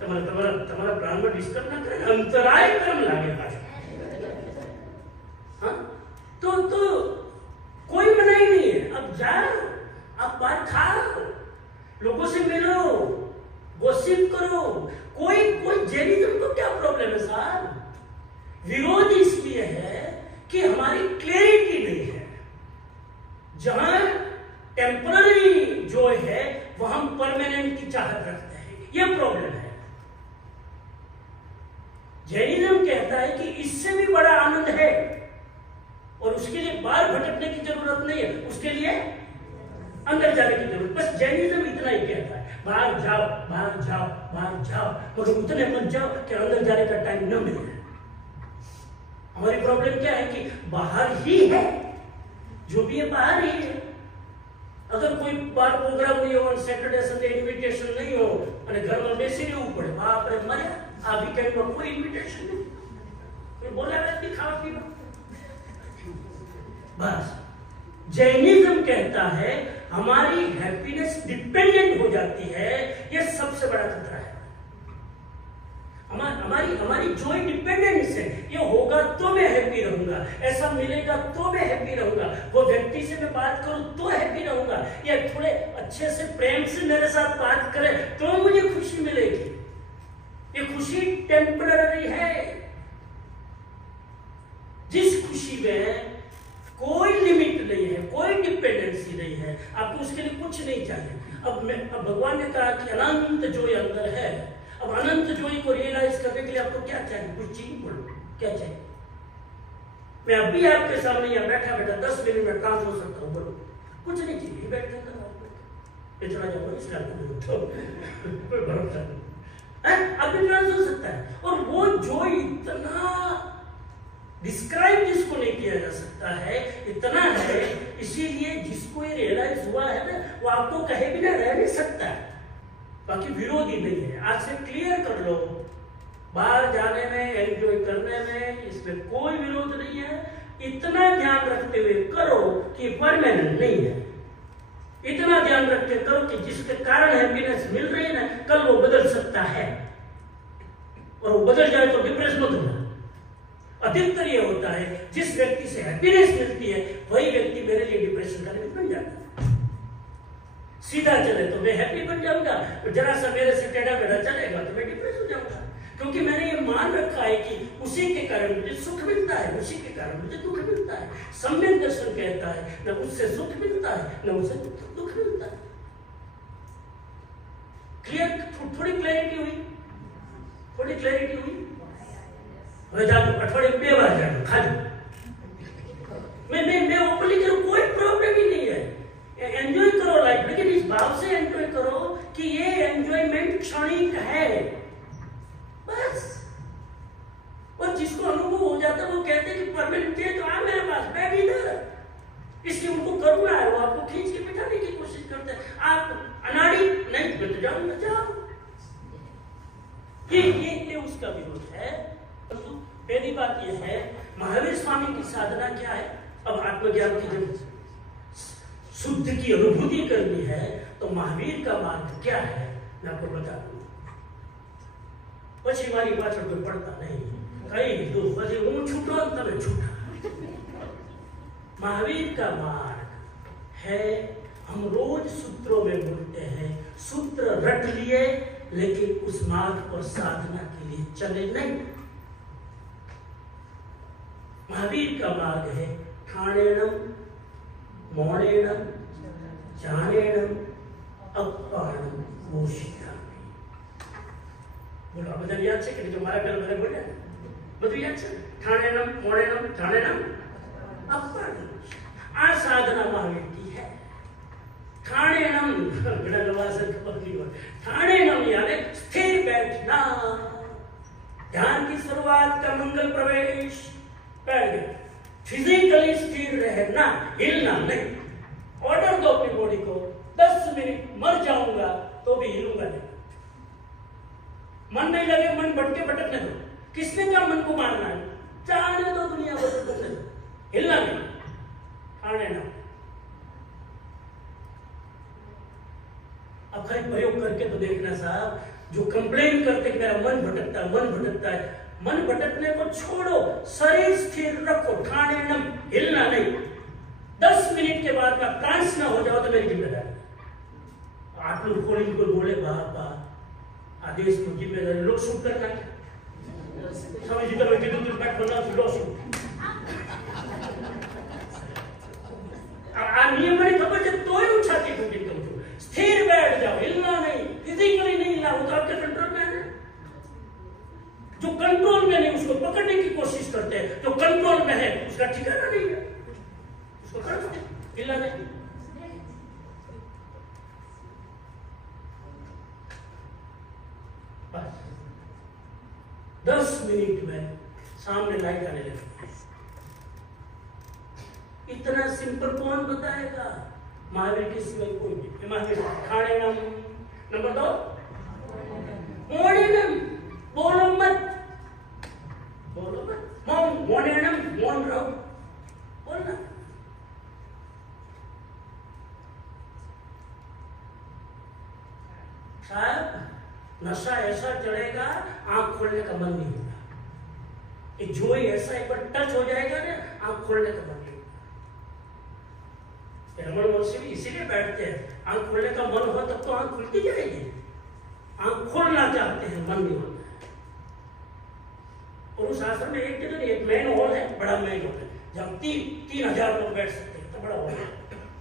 તમારા પ્લાનમાં ડિસ્ટર્બ ના કરે, અંતરાય કર્મ લાગે પાછો। हां तो कोई मनाही नहीं है। अब जाओ, आप बात खाओ, लोगों से मिलो, गॉसिप करो। कोई जैनिज्म को क्या प्रॉब्लम है साहब? विरोध इसलिए है कि हमारी क्लैरिटी नहीं है। जहां टेम्पररी जो है वहां हम परमानेंट की चाहत रखते हैं, यह प्रॉब्लम है। जैनिज्म कहता है कि इससे भी बड़ा आनंद है और उसके लिए बाहर भटकने की जरूरत नहीं है, उसके लिए अंदर जाने की जरूरत। बस जैनिज्म इतना ही कहता है, बाहर जाओ, बाहर जाओ, बाहर जाओ, मगर उतने मत जाओ कि अंदर जाने का टाइम न मिले। हमारी प्रॉब्लम क्या है कि बाहर ही है, जो भी है बाहर ही है। अगर कोई बार प्रोग्राम नहीं हो, सैटरडे संडे इन्विटेशन नहीं हो और घर में बेसी रहવું પડે, बाप रे मरे। आ वीकेंड में कोई इन्विटेशन नहीं, कोई बोला व्यक्ति खावा पीवा। बस जैनिज्म कहता है हमारी हैप्पीनेस डिपेंडेंट हो जाती है। यह सबसे बड़ा खतरा है। हमारी जॉय डिपेंडेंस है। ये होगा तो मैं हैप्पी रहूंगा, ऐसा मिलेगा तो मैं हैप्पी रहूंगा, वो व्यक्ति से मैं बात करूं तो हैप्पी रहूंगा, या थोड़े अच्छे से प्रेम से मेरे साथ बात करे तो मुझे खुशी मिलेगी। ये खुशी टेम्पररी है। जिस खुशी में कोई लिमिट नहीं है, कोई डिपेंडेंसी नहीं है, आपको उसके लिए कुछ नहीं चाहिए। अब भगवान ने कहा कि अनंत जोई अंदर है। अब अनंत जोई को रियलाइज करने के लिए आपको क्या चाहिए? कुछ चीज बोलो, क्या चाहिए? मैं अभी आपके सामने यहाँ बैठा 10 मिनट में ट्रांस हो सकता हूँ, बोलो। कुछ नहीं चाहिए, बैठ जाता चला जाऊंगा, इसलिए आपको कोई भरोसा नहीं है। अभी ट्रांस हो सकता है। और वो जो इतना डिस्क्राइब जिसको नहीं किया जा सकता है, इतना है, इसीलिए जिसको ये रियलाइज हुआ है ना, वो आपको कहे बिना रह नहीं सकता है। बाकी विरोधी नहीं है। आज से क्लियर कर लो, बाहर जाने में, एंजॉय करने में इसमें कोई विरोध नहीं है। इतना ध्यान रखते हुए करो कि परमानेंट नहीं है। इतना ध्यान रख के करो कि जिसके कारण हैप्पीनेस मिल रही है ना, कल वो बदल सकता है, और वो बदल जाए तो डिप्रेस मत होना। अधिकतर ये होता है, जिस व्यक्ति से हैप्पीनेस मिलती है वही व्यक्ति मेरे लिए डिप्रेशन का निमित्त बन जाता है। सीधा चले तो मैं हैप्पी बन जाऊंगा, तो जरा सा मेरे से टेढ़ा मेढ़ा चलेगा तो मैं डिप्रेस हो जाऊंगा। क्योंकि मैंने ये मान रखा है कि उसी के कारण मुझे सुख मिलता है, उसी के कारण मुझे दुख मिलता है। सम्यक दर्शन कहता है न उससे सुख मिलता है न उससे दुख मिलता है। क्लियर? थोड़ी क्लैरिटी हुई, थोड़ी क्लैरिटी हुई। अठवाडिये 2 बार जाओ, खा जाओ। मैं ओपनली करूं, कोई प्रॉब्लम ही नहीं है। एंजॉय करो लाइफ, लेकिन इस भाव से एंजॉय करो कि ये एंजॉयमेंट क्षणिक है, बस। और जिसको अनुभव हो जाता है वो कहते हैं कि परमानेंट है, तो आ मेरे पास, बैठ इधर। इसलिए उनको करुणा है, वो आपको खींच के बिठाने की कोशिश करते हैं। आप अनाड़ी नहीं, बैठ जाओ, मत जाओ। ये उसका विरोध है। पहली बात यह है, महावीर स्वामी की साधना क्या है? अब आत्मज्ञान की जब शुद्ध की अनुभूति करनी है तो महावीर का मार्ग क्या है मैं आपको बता दूं। પછી મારી પાછળ કોઈ પડતા નહીં, કઈ દો પછી હું છૂટો તમે છૂટા। महावीर का मार्ग है, हम रोज सूत्रों में बोलते हैं, सूत्र रट लिए लेकिन उस मार्ग पर साधना के लिए चले नहीं। महावीर का मार्ग है ठाणेणम, मौनेणम, जानेणम, अपाणम, मोक्षिकामी। बोलो आप बदल याद से कि जो हमारा कल मैंने बोला બધું યાદ છે? ठाणेणम, मौनेणम, जानेणम, अपाणम। आ साधना महावीर की है। ठाणेणम बड़ा लवास ठाणेणम यानी स्थिर बैठना, ध्यान की शुरुआत का मंगल प्रवेश, बैठ गए। फिजिकली स्थिर रहना, हिलना नहीं। ऑर्डर दो अपनी बॉडी को, 10 मिनट मर जाऊंगा तो भी हिलूंगा नहीं। मन नहीं लगे, मन भटकने दो। किसने कहा मन को मारना है? जाने दो, दुनिया भटकने दो, हिलना नहीं। खाने ना। अब खाली प्रयोग करके तो देखना साहब, जो कंप्लेन करते कि मेरा मन भटकता है, मन भटकता है, मन भटकने को छोड़ो, शरीर स्थिर रखो, ठाणेणम, हिलना नहीं। 10 मिनट के बाद का ट्रांस ना हो जाओ तो मेरी जिम्मेदारी। आप लोग को बोले बापा आदेश को जिम्मेदारी लोग शूट करना है। समझिए तो मैं कितने दिन बैठ बना लो शूट। आ नियम में खबर जब तो ही उठा के ठोके तुम जो स्थिर बैठ जाओ, हिलना नहीं, फिजिकली नहीं हिलना, वो तो आपके कंट्रोल में है। जो कंट्रोल में नहीं उसको पकड़ने की कोशिश करते हैं, जो कंट्रोल में है उसका ठिकाना नहीं है, उसको कर हिलना नहीं। बस 10 मिनट में सामने लाइट आने लगती है। इतना सिंपल कौन बताएगा? महावीर के सिवाय कोई नहीं। महावीर ठाणेणम, नंबर 2 मौनेणम, बोलो मत, बोलो मत, मौनेणम, मौन रहो, बोलना। साहब नशा ऐसा चढ़ेगा आंख खोलने का मन नहीं होगा। जो ऐसा एक बार टच हो जाएगा ना, आंख खोलने का मन नहीं होगा। रमन महर्षि भी इसीलिए बैठते हैं, आंख खोलने का मन हो तब तो आंख खुलती जाएगी। आंख खोलना चाहते हैं, मन नहीं होता है। और उस आश्रम में एक जगह एक मेन हॉल है, बड़ा मेन हॉल है, जहाँ 3000 लोग बैठ सकते हैं, तो बड़ा हॉल है।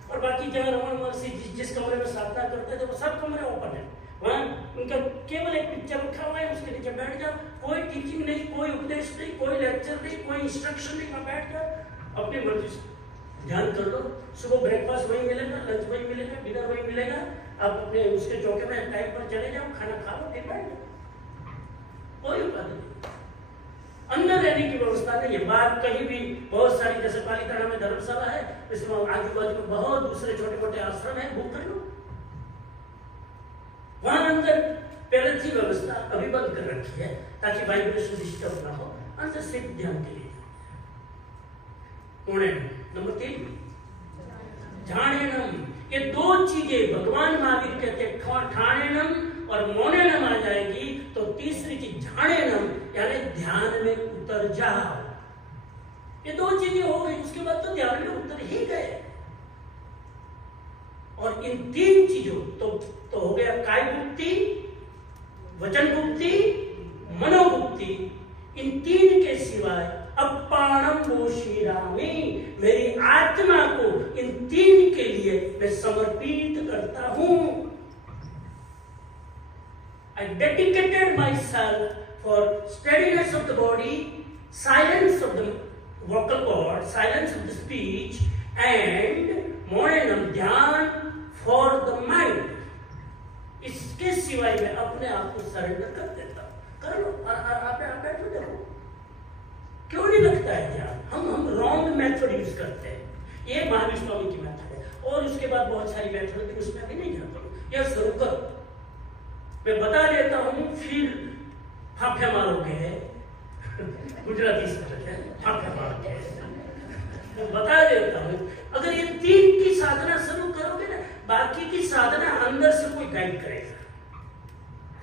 और बाकी जगह रमन महर्षि जिस कमरे में साधना करते थे वो सब कमरे ओपन है। वहाँ उनका केवल एक पिक्चर रखा हुआ है, उसके नीचे बैठ जाओ, कोई टीचिंग नहीं, कोई उपदेश नहीं, कोई लेक्चर नहीं, कोई इंस्ट्रक्शन नहीं, वहाँ बैठ जाओ अपनी मर्जी से ध्यान कर लो। सुबह ब्रेकफास्ट वही मिलेगा, लंच वही मिलेगा, डिनर वही मिलेगा। आप अपने उसके चौके में टाइम पर चले जाओ, खाना खा लो, फिर बैठ जाओ, कोई उपाय नहीं। अंदर रहने की व्यवस्था नहीं है। बाहर कहीं भी बहुत सारी, जैसे पालिताना में धर्मशाला है, इसमें आजू बाजू में बहुत दूसरे छोटे मोटे आश्रम है, बुक कर लो। वहां अंदर पहले थी व्यवस्था, अभी बंद कर रखी है ताकि वाइब्रेशन डिस्टर्ब ना हो। अंदर सिर्फ ध्यान के लिए। नंबर 3 ठाणेणम। ये 2 चीजें भगवान महावीर कहते हैं, ठाणेणम और मौनेणम आ जाएगी तो तीसरी चीज झाणेणम, यानी ध्यान में उतर जाओ। ये 2 चीजें हो गई, उसके बाद तो ध्यान में उतर ही गए। और इन 3 चीजों तो हो गया काय मुक्ति, वचन मुक्ति, मनोमुक्ति, इन तीन के सिवाय अपाणम मोशिरामी, मेरी आत्मा को इन तीन के लिए मैं समर्पित करता हूं। I dedicated myself for steadiness of the body, silence of the vocal cord, silence of the speech, and monanam ध्यान for the mind। इसके सिवाय मैं अपने आप को सरेंडर कर देता हूं। कर लो, आप बैठो, देखो क्यों नहीं लगता है ध्यान। हम रॉन्ग मेथड यूज करते हैं। ये महावीर स्वामी की मेथड है, और उसके बाद बहुत सारी मेथड होती है, उसमें अभी नहीं जाता हूं। यह शुरू करो, मैं बता देता हूं, फिर फाफे मारोगे। गुजराती शब्द है फाफे मारोगे। मैं बता देता हूं, अगर ये तीन की साधना शुरू करोगे ना, बाकी की साधना अंदर से कोई गाइड करेगा।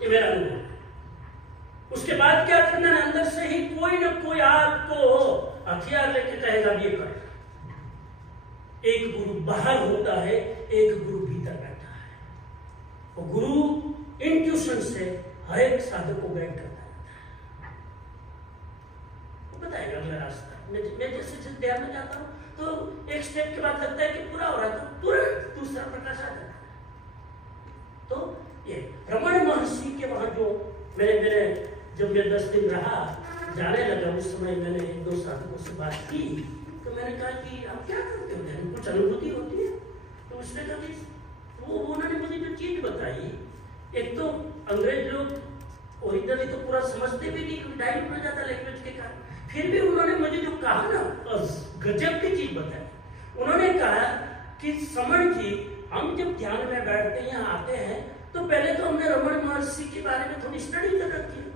ये मेरा अनुभव है। उसके बाद क्या करना है, अंदर से ही कोई ना कोई आपको हथियार लेके कहेगा ये कर। एक गुरु बाहर होता है, एक गुरु भीतर बैठा है। वो गुरु इंट्यूशन से हर एक साधक को गाइड करता है, वो बताएगा अगला रास्ता। मैं जैसे ध्यान में जाता हूँ तो एक स्टेप के बाद लगता है कि पूरा हो रहा है, तो तुरंत दूसरा प्रकाश आ जाता है। तो ये रमण महर्षि के वहां जो मेरे जब मैं 10 दिन रहा, जाने लगा, उस समय मैंने 1-2 साधकों से बात की, तो मैंने कहा कि आप क्या करते हो, कुछ अनुभूति होती है? तो उसने कहा कि वो उन्होंने मुझे जो चीज बताई, एक तो अंग्रेज लोग ओरिजिनली तो पूरा समझते भी नहीं, डाइल्यूट हो जाता लैंग्वेज के कारण, फिर भी उन्होंने मुझे जो कहा ना, गजब की चीज बताई। उन्होंने कहा कि समण जी, हम जब ध्यान में बैठते हैं, यहाँ आते हैं, तो पहले तो हमने रमण महर्षि के बारे में थोड़ी स्टडी कर रखी है।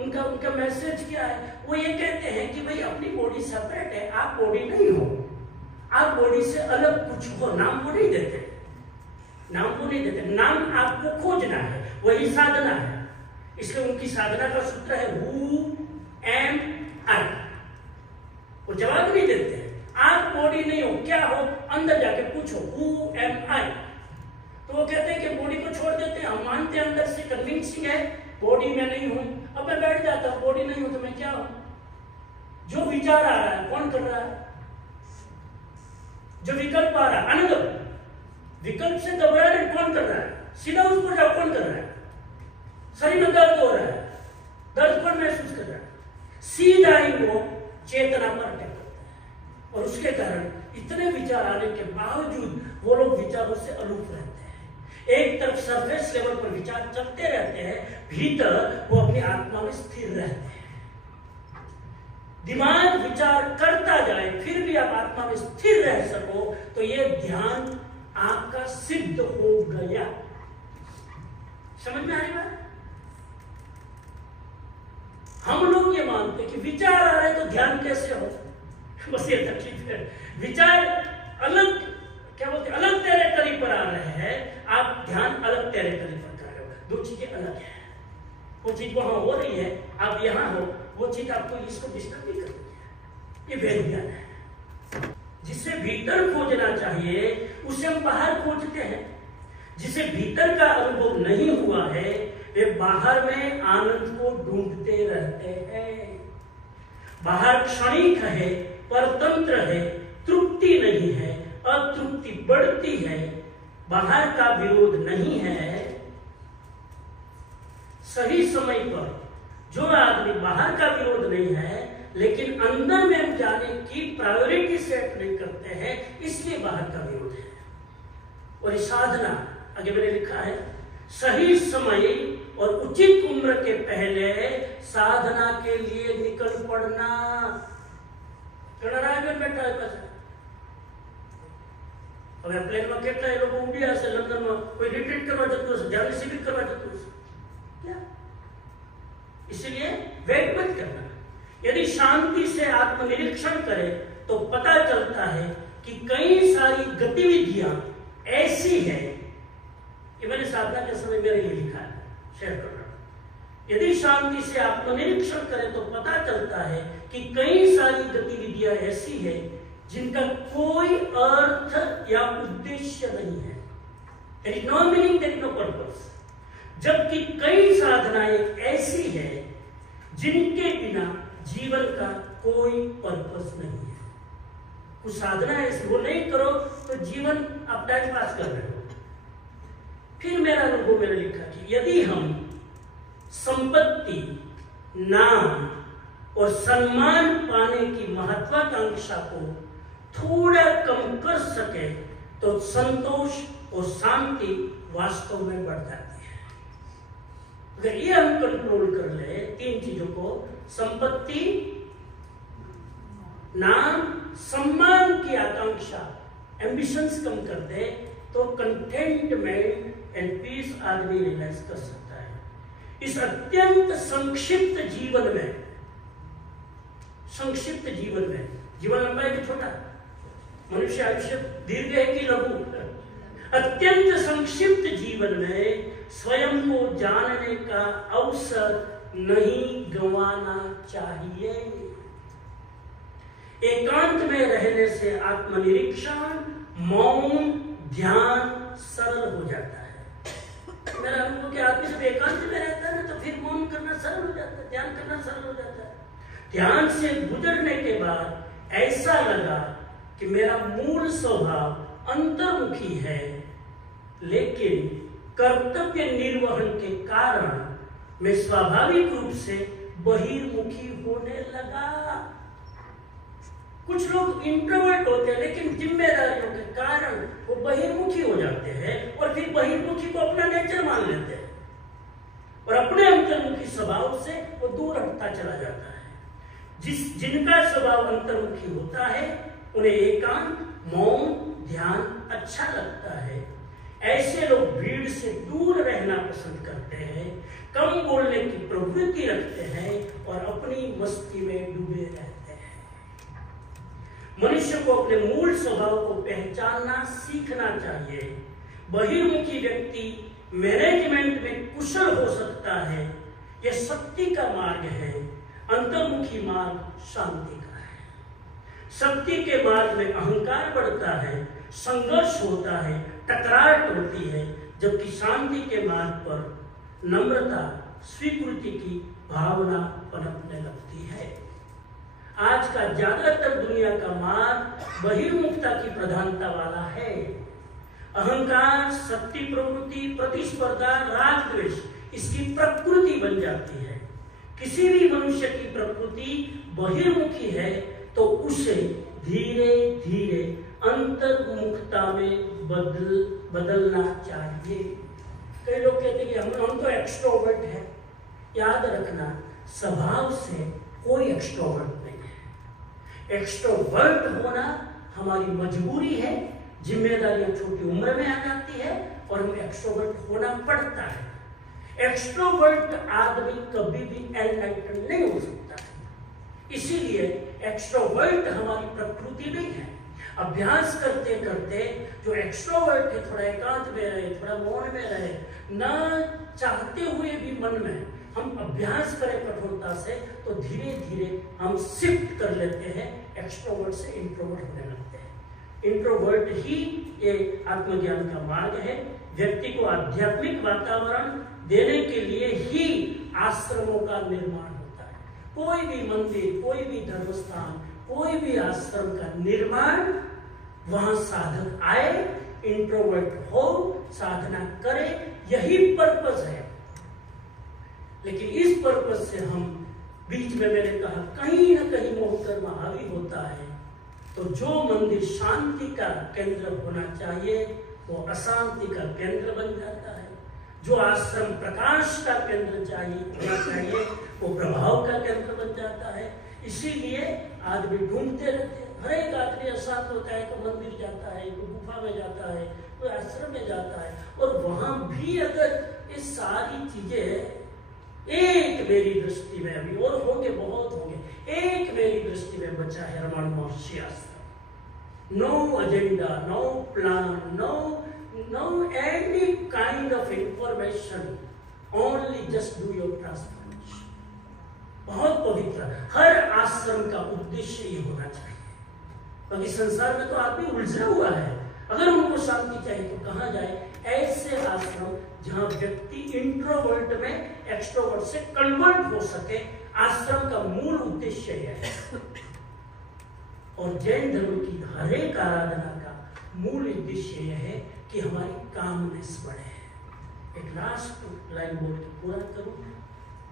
उनका मैसेज क्या है? वो ये कहते हैं कि भाई अपनी बॉडी सेपरेट है, आप बॉडी नहीं हो, आप बॉडी से अलग कुछ हो। नाम वो नहीं देते, नाम वो नहीं देते, नाम आपको खोजना है, वही साधना है। इसलिए उनकी साधना का सूत्र है हु एम आई। वो जवाब नहीं देते हैं, आप बॉडी नहीं हो, क्या हो, अंदर जाके पूछो हु एम आई। तो वो कहते हैं कि बॉडी को छोड़ देते हैं, हम मानते हैं अंदर से कन्विंसिंग है बॉडी में नहीं हूं। अब मैं बैठ जाता हूं, बॉडी नहीं हूं तो मैं क्या हूं? जो विचार आ रहा है कौन कर रहा है? जो विकल्प आ रहा है, अनुभव विकल्प से घबरा रहे कौन कर रहा है? सीधा उस पर जाओ, कौन कर रहा है? शरीर में दर्द हो रहा है, दर्द कौन महसूस कर रहा है? सीधा ही वो चेतना पर अटैक करता है, और उसके कारण इतने विचार आने के बावजूद वो लोग विचारों से अलूप रहते हैं। एक तरफ सरफेस लेवल पर विचार चलते रहते हैं, भीतर वो अपनी आत्मा में स्थिर रहते हैं। दिमाग विचार करता जाए फिर भी आप आत्मा में स्थिर रह सको, तो ये ध्यान आपका सिद्ध हो गया। समझ में आ रही बात? हम लोग ये मानते हैं कि विचार आ रहे तो ध्यान कैसे हो, बस ये तकलीफ है। विचार अलग, क्या बोलते हैं, अलग टेरिटरी पर आ रहे हैं, आप ध्यान अलग टेरिटरी पर कर रहे हो। दो चीजें अलग है। वो चीज वहां हो रही है, आप यहां हो, वो चीज आपको इसको डिस्टर्ब नहीं कर रही है। ये वेद ज्ञान है। जिसे भीतर खोजना चाहिए उसे हम बाहर खोजते हैं। जिसे भीतर का अनुभव नहीं हुआ है वे बाहर में आनंद को ढूंढते रहते हैं। बाहर क्षणिक है, परतंत्र है, तृप्ति नहीं है, अतृप्ति बढ़ती है। बाहर का विरोध नहीं है। सही समय पर जो आदमी, बाहर का विरोध नहीं है लेकिन अंदर में जाने की प्रायोरिटी सेट नहीं करते हैं, इसलिए बाहर का विरोध है। और साधना, आगे मैंने लिखा है, सही समय और उचित उम्र के पहले साधना के लिए निकल पड़ना। गणराज बैठा है पास, હવે પ્લેન માં કેટલા લોકો ઉડ્યા હશે, લંડન માં કોઈ રિટ્રીટ કરવા જતું હશે, ધ્યાન શિબિર કરવા જતું હશે, क्या? इसलिए वेट मत करना। यदि शांति से आत्मनिरीक्षण करे तो पता चलता है कि कई सारी गतिविधियां ऐसी है, ये मैंने साधना के समय मेरे लिए लिखा है, शेयर कर रहा हूं। यदि शांति से आत्मनिरीक्षण करे तो पता चलता है कि कई सारी गतिविधियां ऐसी है जिनका कोई अर्थ या उद्देश्य नहीं है। There is no meaning, there is no purpose। जबकि कई साधनाएं ऐसी है जिनके बिना जीवन का कोई पर्पस नहीं है। कुछ साधना है, वो नहीं करो तो जीवन आप टाइम पास कर रहे हो। फिर मेरा अनुभव मैंने लिखा कि यदि हम संपत्ति, नाम और सम्मान पाने की महत्वाकांक्षा को थोड़ा कम कर सके तो संतोष और शांति वास्तव में बढ़ जाती है। अगर ये हम कंट्रोल कर ले तीन चीजों को, संपत्ति, नाम, सम्मान की आकांक्षा, एम्बिशंस कम कर दे तो कंटेंटमेंट एंड पीस आदमी रियलाइज कर सकता है। इस अत्यंत संक्षिप्त जीवन में, जीवन लंबा है कि छोटा, मनुष्य आयुष्य दीर्घ है कि लघु, अत्यंत संक्षिप्त जीवन में स्वयं को जानने का अवसर नहीं गंवाना चाहिए। एकांत में रहने से आत्मनिरीक्षण, मौन, ध्यान सरल हो जाता है। मेरा अनुभव कि आदमी जब एकांत में रहता है ना तो फिर मौन करना सरल हो जाता है, ध्यान करना सरल हो जाता है। ध्यान से गुजरने के बाद ऐसा लगा कि मेरा मूल स्वभाव अंतर्मुखी है, लेकिन कर्तव्य निर्वहन के कारण मैं स्वाभाविक रूप से बहिर्मुखी होने लगा। कुछ लोग इंट्रोवर्ट होते हैं लेकिन जिम्मेदारियों के कारण वो बहिर्मुखी हो जाते हैं और फिर बहिर्मुखी को अपना नेचर मान लेते हैं और अपने अंतर्मुखी स्वभाव से वो दूर हटता चला जाता है। जिनका स्वभाव अंतर्मुखी होता है उन्हें एकांत, मौन, ध्यान अच्छा लगता है। ऐसे लोग भीड़ से दूर रहना पसंद करते हैं, कम बोलने की प्रवृत्ति रखते हैं और अपनी मस्ती में डूबे रहते हैं। मनुष्य को अपने मूल स्वभाव को पहचानना सीखना चाहिए। बहिर्मुखी व्यक्ति मैनेजमेंट में कुशल हो सकता है, यह शक्ति का मार्ग है। अंतर्मुखी मार्ग शांति का है। शक्ति के मार्ग में अहंकार बढ़ता है, संघर्ष होता है, टकराहट होती है, जबकि शांति के मार्ग पर नम्रता, स्वीकृति की भावना पनपने लगती है। आज का ज्यादातर दुनिया का मार्ग बहिर्मुखता की प्रधानता वाला है। अहंकार, शक्ति प्रवृत्ति, प्रतिस्पर्धा, राग द्वेष इसकी प्रकृति बन जाती है। किसी भी मनुष्य की प्रकृति बहिर्मुखी है तो उसे धीरे धीरे अंतर्मुखता में बदलना चाहिए। कई लोग कहते हैं कि हम तो एक्सट्रोवर्ट हैं। याद रखना, स्वभाव से कोई एक्सट्रोवर्ट नहीं है। एक्सट्रोवर्ट होना हमारी मजबूरी है, जिम्मेदारियां छोटी उम्र में आ जाती है और हमें एक्सट्रोवर्ट होना पड़ता है। एक्सट्रोवर्ट आदमी कभी भी एनलाइटन नहीं हो सकता है। इसीलिए एक्सट्रोवर्ट हमारी प्रकृति नहीं है। अभ्यास करते करते जो एक्सट्रोवर्ट है थोड़ा एकांत में रहे, थोड़ा मौन में रहे, न चाहते हुए भी मन में हम अभ्यास करें कठोरता से तो धीरे धीरे हम शिफ्ट कर लेते हैं, एक्सट्रोवर्ट से इंट्रोवर्ट होने लगते हैं। इंट्रोवर्ट ही ये आत्मज्ञान का मार्ग है। व्यक्ति को आध्यात्मिक वातावरण देने के लिए ही आश्रमों का निर्माण होता है। कोई भी मंदिर, कोई भी धर्मस्थान, कोई भी आश्रम का निर्माण, वहां साधक आए, इंट्रोवर्ट हो, साधना करे, यही पर्पस है। लेकिन इस पर्पस से हम बीच में मैंने कहा कहीं ना कहीं मोहकर्म हावी होता है, तो जो मंदिर शांति का केंद्र होना चाहिए वो अशांति का केंद्र बन जाता है। जो आश्रम प्रकाश का केंद्र होना चाहिए वो प्रभाव का केंद्र बन जाता है। इसीलिए आदमी ढूंढते रहते हैं। हर एक आदमी अशांत होता है तो मंदिर जाता है, कोई गुफा में जाता है, कोई आश्रम में जाता है, और वहां भी अगर ये सारी चीजें एक मेरी दृष्टि में, अभी और होंगे बहुत होंगे, एक मेरी दृष्टि में बचा है Ramana Maharshi Ashram. No agenda, no plan, no any kind of information, only just do your transformation। बहुत पवित्र, हर आश्रम का उद्देश्य ये होना चाहिए। बाकी संसार में तो आदमी उलझा हुआ है। अगर उनको शांति चाहिए तो कहाँ जाए? ऐसे आश्रम जहाँ व्यक्ति इंट्रोवर्ट में एक्सट्रोवर्ट से कन्वर्ट हो सके, आश्रम का मूल उद्देश्य यह है। और जैन धर्म की हर एक आराधना का मूल उद्देश्य यह है कि हमारी कामनेस बढ़े। एक लास्ट लाइन बोल के पूरा करूं,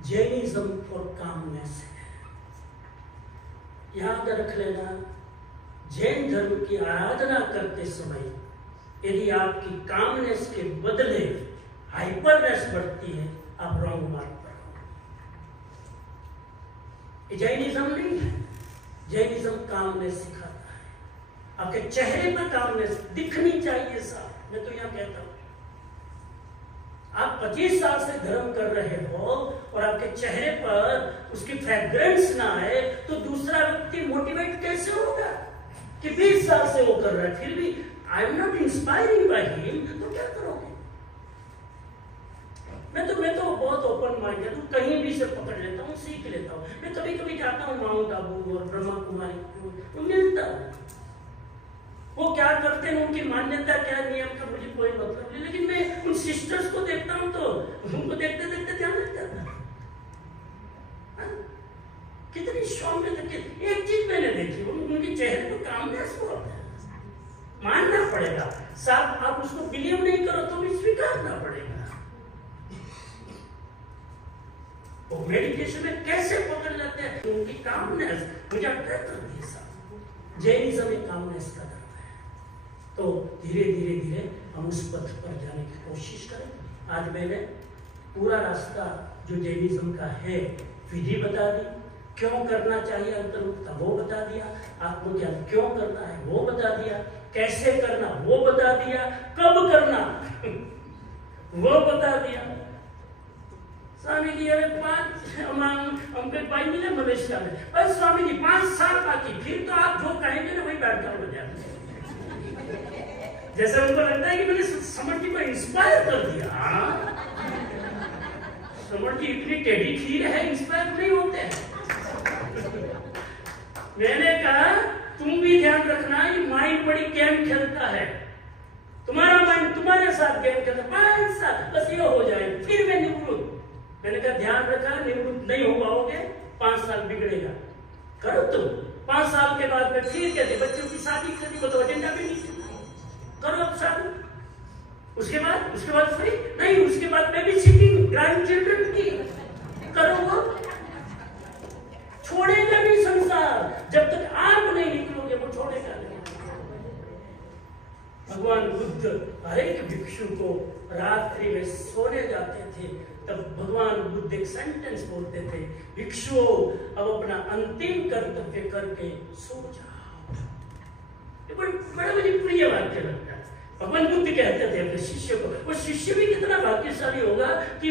जैनिज्म फॉर कामनेस है। याद रख लेना, जैन धर्म की आराधना करते समय यदि आपकी कामनेस के बदले हाइपरनेस बढ़ती है, आप रॉन्ग मार्ग पर हो। ये जैनिज्म नहीं है। जैनिज्म कामनेस सिखाता है। आपके चेहरे पर कामनेस दिखनी चाहिए साहब। मैं तो यहाँ कहता हूँ, आप 25 साल से धर्म कर रहे हो और आपके चेहरे पर उसकी फ्रेग्रेंस ना आए तो दूसरा व्यक्ति मोटिवेट कैसे होगा कि 20 साल से वो कर रहा है, फिर भी I am not inspiring by him, तो क्या करोगे? मैं तो बहुत ओपन माइंडेड हूँ, कहीं भी से पकड़ लेता हूँ, सीख लेता हूँ। मैं कभी कभी जाता हूँ माउंट आबू और ब्रह्मा कुमारी, तो मिलता हूँ। वो क्या करते हैं, उनकी मान्यता क्या नियम का मुझे कोई मतलब नहीं, लेकिन मैं उन सिस्टर्स को देखता हूँ तो उनको देखते देखते ध्यान लग जाता है। कितनी सौम्य, एक चीज मैंने देखी, उनके चेहरे पर कामनेस बहुत है। मानना पड़ेगा साहब, आप उसको बिलीव नहीं करो तो भी स्वीकारना पड़ेगा। वो मेडिटेशन में कैसे पकड़ लेते हैं उनकी कामनेस, मुझे अट्रैक्ट करती है साहब। जैनिज्म एक कामनेस का धर्म है। तो धीरे धीरे धीरे हम उस पथ पर जाने की कोशिश करें। आज मैंने पूरा रास्ता जो जैनिज्म का है विधि बता दी, क्यों करना चाहिए अंतर्मुक्ता वो बता दिया, आत्मज्ञान क्यों करना है वो बता दिया, कैसे करना वो बता दिया, कब करना वो बता दिया। स्वामी जी हमें हमको भाई मिले मलेशिया में, बस स्वामी जी 5 साल बाकी, फिर तो आप जो कहेंगे ना वही बैठ जाओ बजाय। जैसे उनको लगता है कि मैंने समर जी को इंस्पायर कर दिया। समर जी इतनी टेढ़ी खीर है, इंस्पायर नहीं होते हैं। मैंने कहा तुम भी ध्यान रखना, ये माइंड बड़ी गेम खेलता है, तुम्हारा माइंड तुम्हारे साथ गेम खेलता है। 5 साल बस ये हो जाए फिर मैं निवृत्त। मैंने कहा ध्यान रखा, निवृत्त नहीं हो पाओगे, 5 साल बिगड़ेगा। करो तुम 5 साल के बाद में फिर कहते बच्चों की शादी कर दी, वो तो एजेंडा भी नहीं करो अब शादी। उसके बाद फ्री नहीं, उसके बाद बेबी सिटिंग ग्रैंड चिल्ड्रन की करो, वो छोड़ेगा नहीं संसार। जब तक आप नहीं निकलोगे वो छोड़ेगा नहीं। भगवान बुद्ध हर एक भिक्षु को रात्रि में सोने जाते थे, तब भगवान बुद्ध एक सेंटेंस बोलते थे, भिक्षुओं अब अपना अंतिम कर्तव्य करके सो जाओ। ये बड़ा मुझे प्रिय वाक्य लगता है। भगवान बुद्ध कहते थे अपने शिष्य को, वो शिष्य भी कितना भाग्यशाली होगा कि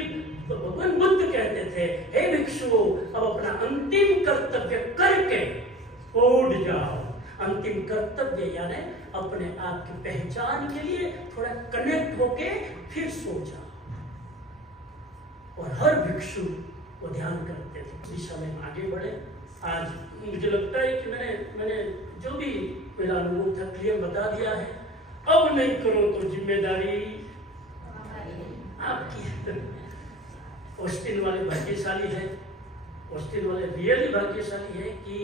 भगवान बुद्ध कहते थे, हे भिक्षुओं अब अपना अंतिम कर्तव्य करके उठ जाओ। अंतिम कर्तव्य यानी अपने आप की पहचान के लिए थोड़ा कनेक्ट होके फिर सो जाओ। और हर भिक्षु वो ध्यान करते थे, दिशा में आगे बढ़े। आज मुझे लगता है कि मैंने जो भी मेरा अनुभव था क्लियर बता दिया है। अब नहीं करो तो जिम्मेदारी आपकी। ऑस्टिन वाले भाग्यशाली है, ऑस्टिन वाले रियली भाग्यशाली है कि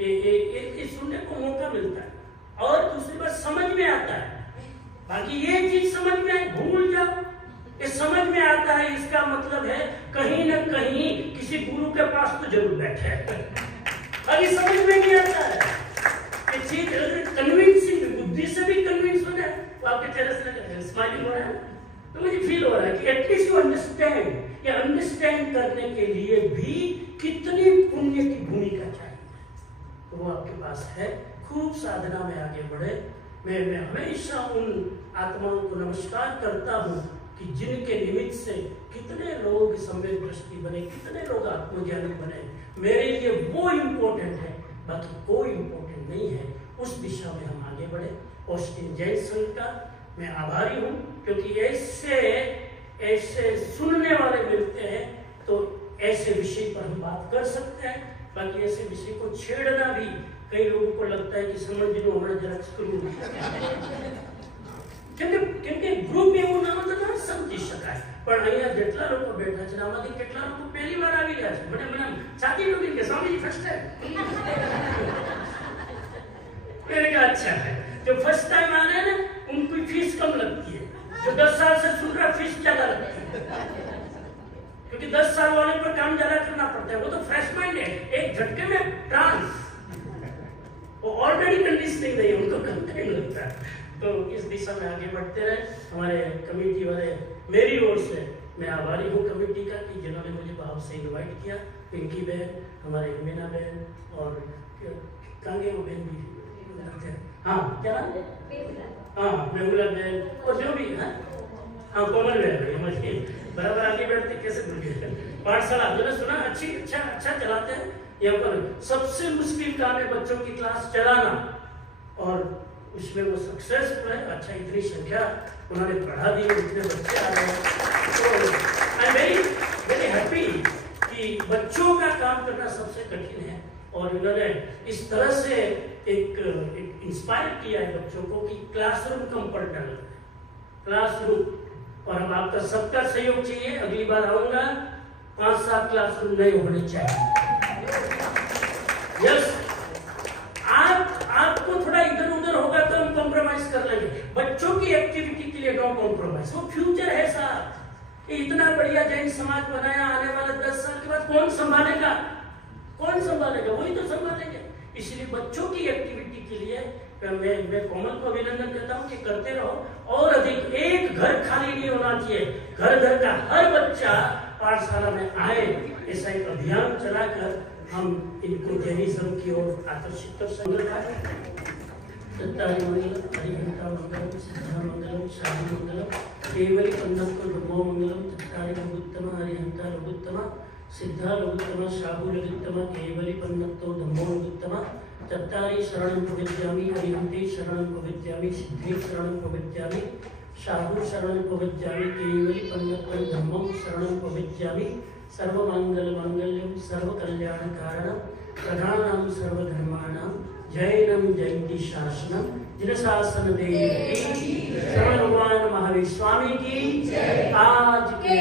ये सुनने को मौका मिलता है और दूसरी बात समझ में आता है। बाकी ये चीज समझ में आए भूल जाओ, ये समझ में आता है इसका मतलब है कहीं ना कहीं किसी गुरु के पास तो जरूर बैठे है। अभी समझ में नहीं आता है ये चीज, कन्विंसिंग बुद्धि से भी कन्विंस हो जाए तो आपके चेहरे से स्माइलिंग हो रहा है, तो मुझे फील हो रहा है कि एटलीस्ट यू अंडरस्टैंड। ये अंडरस्टैंड करने के लिए भी कितनी पुण्य की भूमिका चाहिए, तो वो आपके पास है। खूब साधना में आगे बढ़े। मैं हमेशा उन आत्माओं को नमस्कार करता हूँ कि जिनके निमित्त से कितने लोग सम्यक दृष्टि बने, कितने लोग आत्मज्ञानी बने। मेरे लिए वो इम्पोर्टेंट है, बाकी कोई इम्पोर्टेंट नहीं है। उस दिशा में हम आगे बढ़े। ऑस्टिन जैन संघ का मैं आभारी हूँ, क्योंकि ऐसे सुनने वाले मिलते हैं तो ऐसे विषय पर हम बात कर सकते हैं। बाकी ऐसे विषय को छेड़ना भी कई लोगों को लगता है कि समझ लो हमारा जरा क्योंकि ग्रुप में वो नाम तो समझ सका है। પણ અહીંયા જેટલા લોકો બેઠા છે આમાંથી કેટલા લોકો પહેલી વાર આવી રહ્યા છે? મને છાતી ડૂબી કે स्वामी जी फर्स्ट टाइम। मैंने कहा अच्छा है, जो फर्स्ट टाइम आ रहे हैं ना उनकी फीस कम लगती है, जो 10 साल से सुन रहा फीस ज्यादा लगती है, क्योंकि 10 साल वाले पर काम ज्यादा करना पड़ता है। वो तो फ्रेश माइंड है, एक झटके में ट्रांस, वो ऑलरेडी कंडीशनिंग नहीं है, उनको कम टाइम लगता है। तो इस दिशा में आगे बढ़ते रहे। हमारे कमेटी वाले, मेरी ओर से मैं आभारी हूँ कमेटी का कि जिन्होंने मुझे भाव से इनवाइट किया। पिंकी बहन, हमारे मीना बहन और कांगे वो बहन भी, हाँ क्या, हाँ मेहुला बहन और जो भी है, हाँ कोमल बहन, बराबर आगे बैठते कैसे भूल गए। पाठशाला मैंने सुना अच्छा चलाते हैं। यहाँ पर सबसे मुश्किल काम है बच्चों की क्लास चलाना, और उसमें वो सक्सेसफुल है। अच्छा, इतनी संख्या उन्होंने बढ़ा दी, इतने बच्चे आ गए। तो आई एम वेरी हैप्पी कि बच्चों का काम करना सबसे कठिन है, और इन्होंने इस तरह से एक इंस्पायर किया है बच्चों को कि क्लासरूम कंफर्टेबल क्लासरूम। और हम आपका सबका सहयोग चाहिए। अगली बार आऊंगा, 5-7 क्लासरूम नए होने चाहिए। यस, आपको थोड़ा इधर उधर होगा तो हम कॉम्प्रोमाइज कर लेंगे। बच्चों की एक्टिविटी के लिए नो कॉम्प्रोमाइज, वो फ्यूचर है साहब। इतना बढ़िया जैन समाज बनाया, आने वाले 10 साल के बाद कौन संभालेगा? वही तो संभालेंगे। इसलिए बच्चों की एक्टिविटी के लिए मैं कोमल को अभिनंदन करता हूँ कि करते रहो, और अधिक। एक घर खाली नहीं होना चाहिए, घर का हर बच्चा पाठशाला में आए, ऐसा एक अभियान चलाकर हम इनको जैनिज्म की ओर आकर्षित कर सकते। केवली पन्नत्तु धम्मो मंगलम चत्तारि लघुत्तम हरिहंता लघुत्तम सिद्धा लघुत्तम शाहु लघुत्तम केवली पन्नत्तु धम्मो लघुत्तम चत्तारि शरणं प्रपद्यामि हरिहंते शरणं प्रपद्यामि सिद्धे शरणं प्रपद्यामि शाहु शरणं प्रपद्यामि केवली पन्नत्तु धम्मं शरणं प्रपद्यामि सर्वमंगल मांगल्यं सर्वकल्याणकारणं प्रधानं सर्वधर्माणां जैनम जयंती शासनम जिनशासन देव की, श्रवण भगवान महावीर स्वामी की। आज के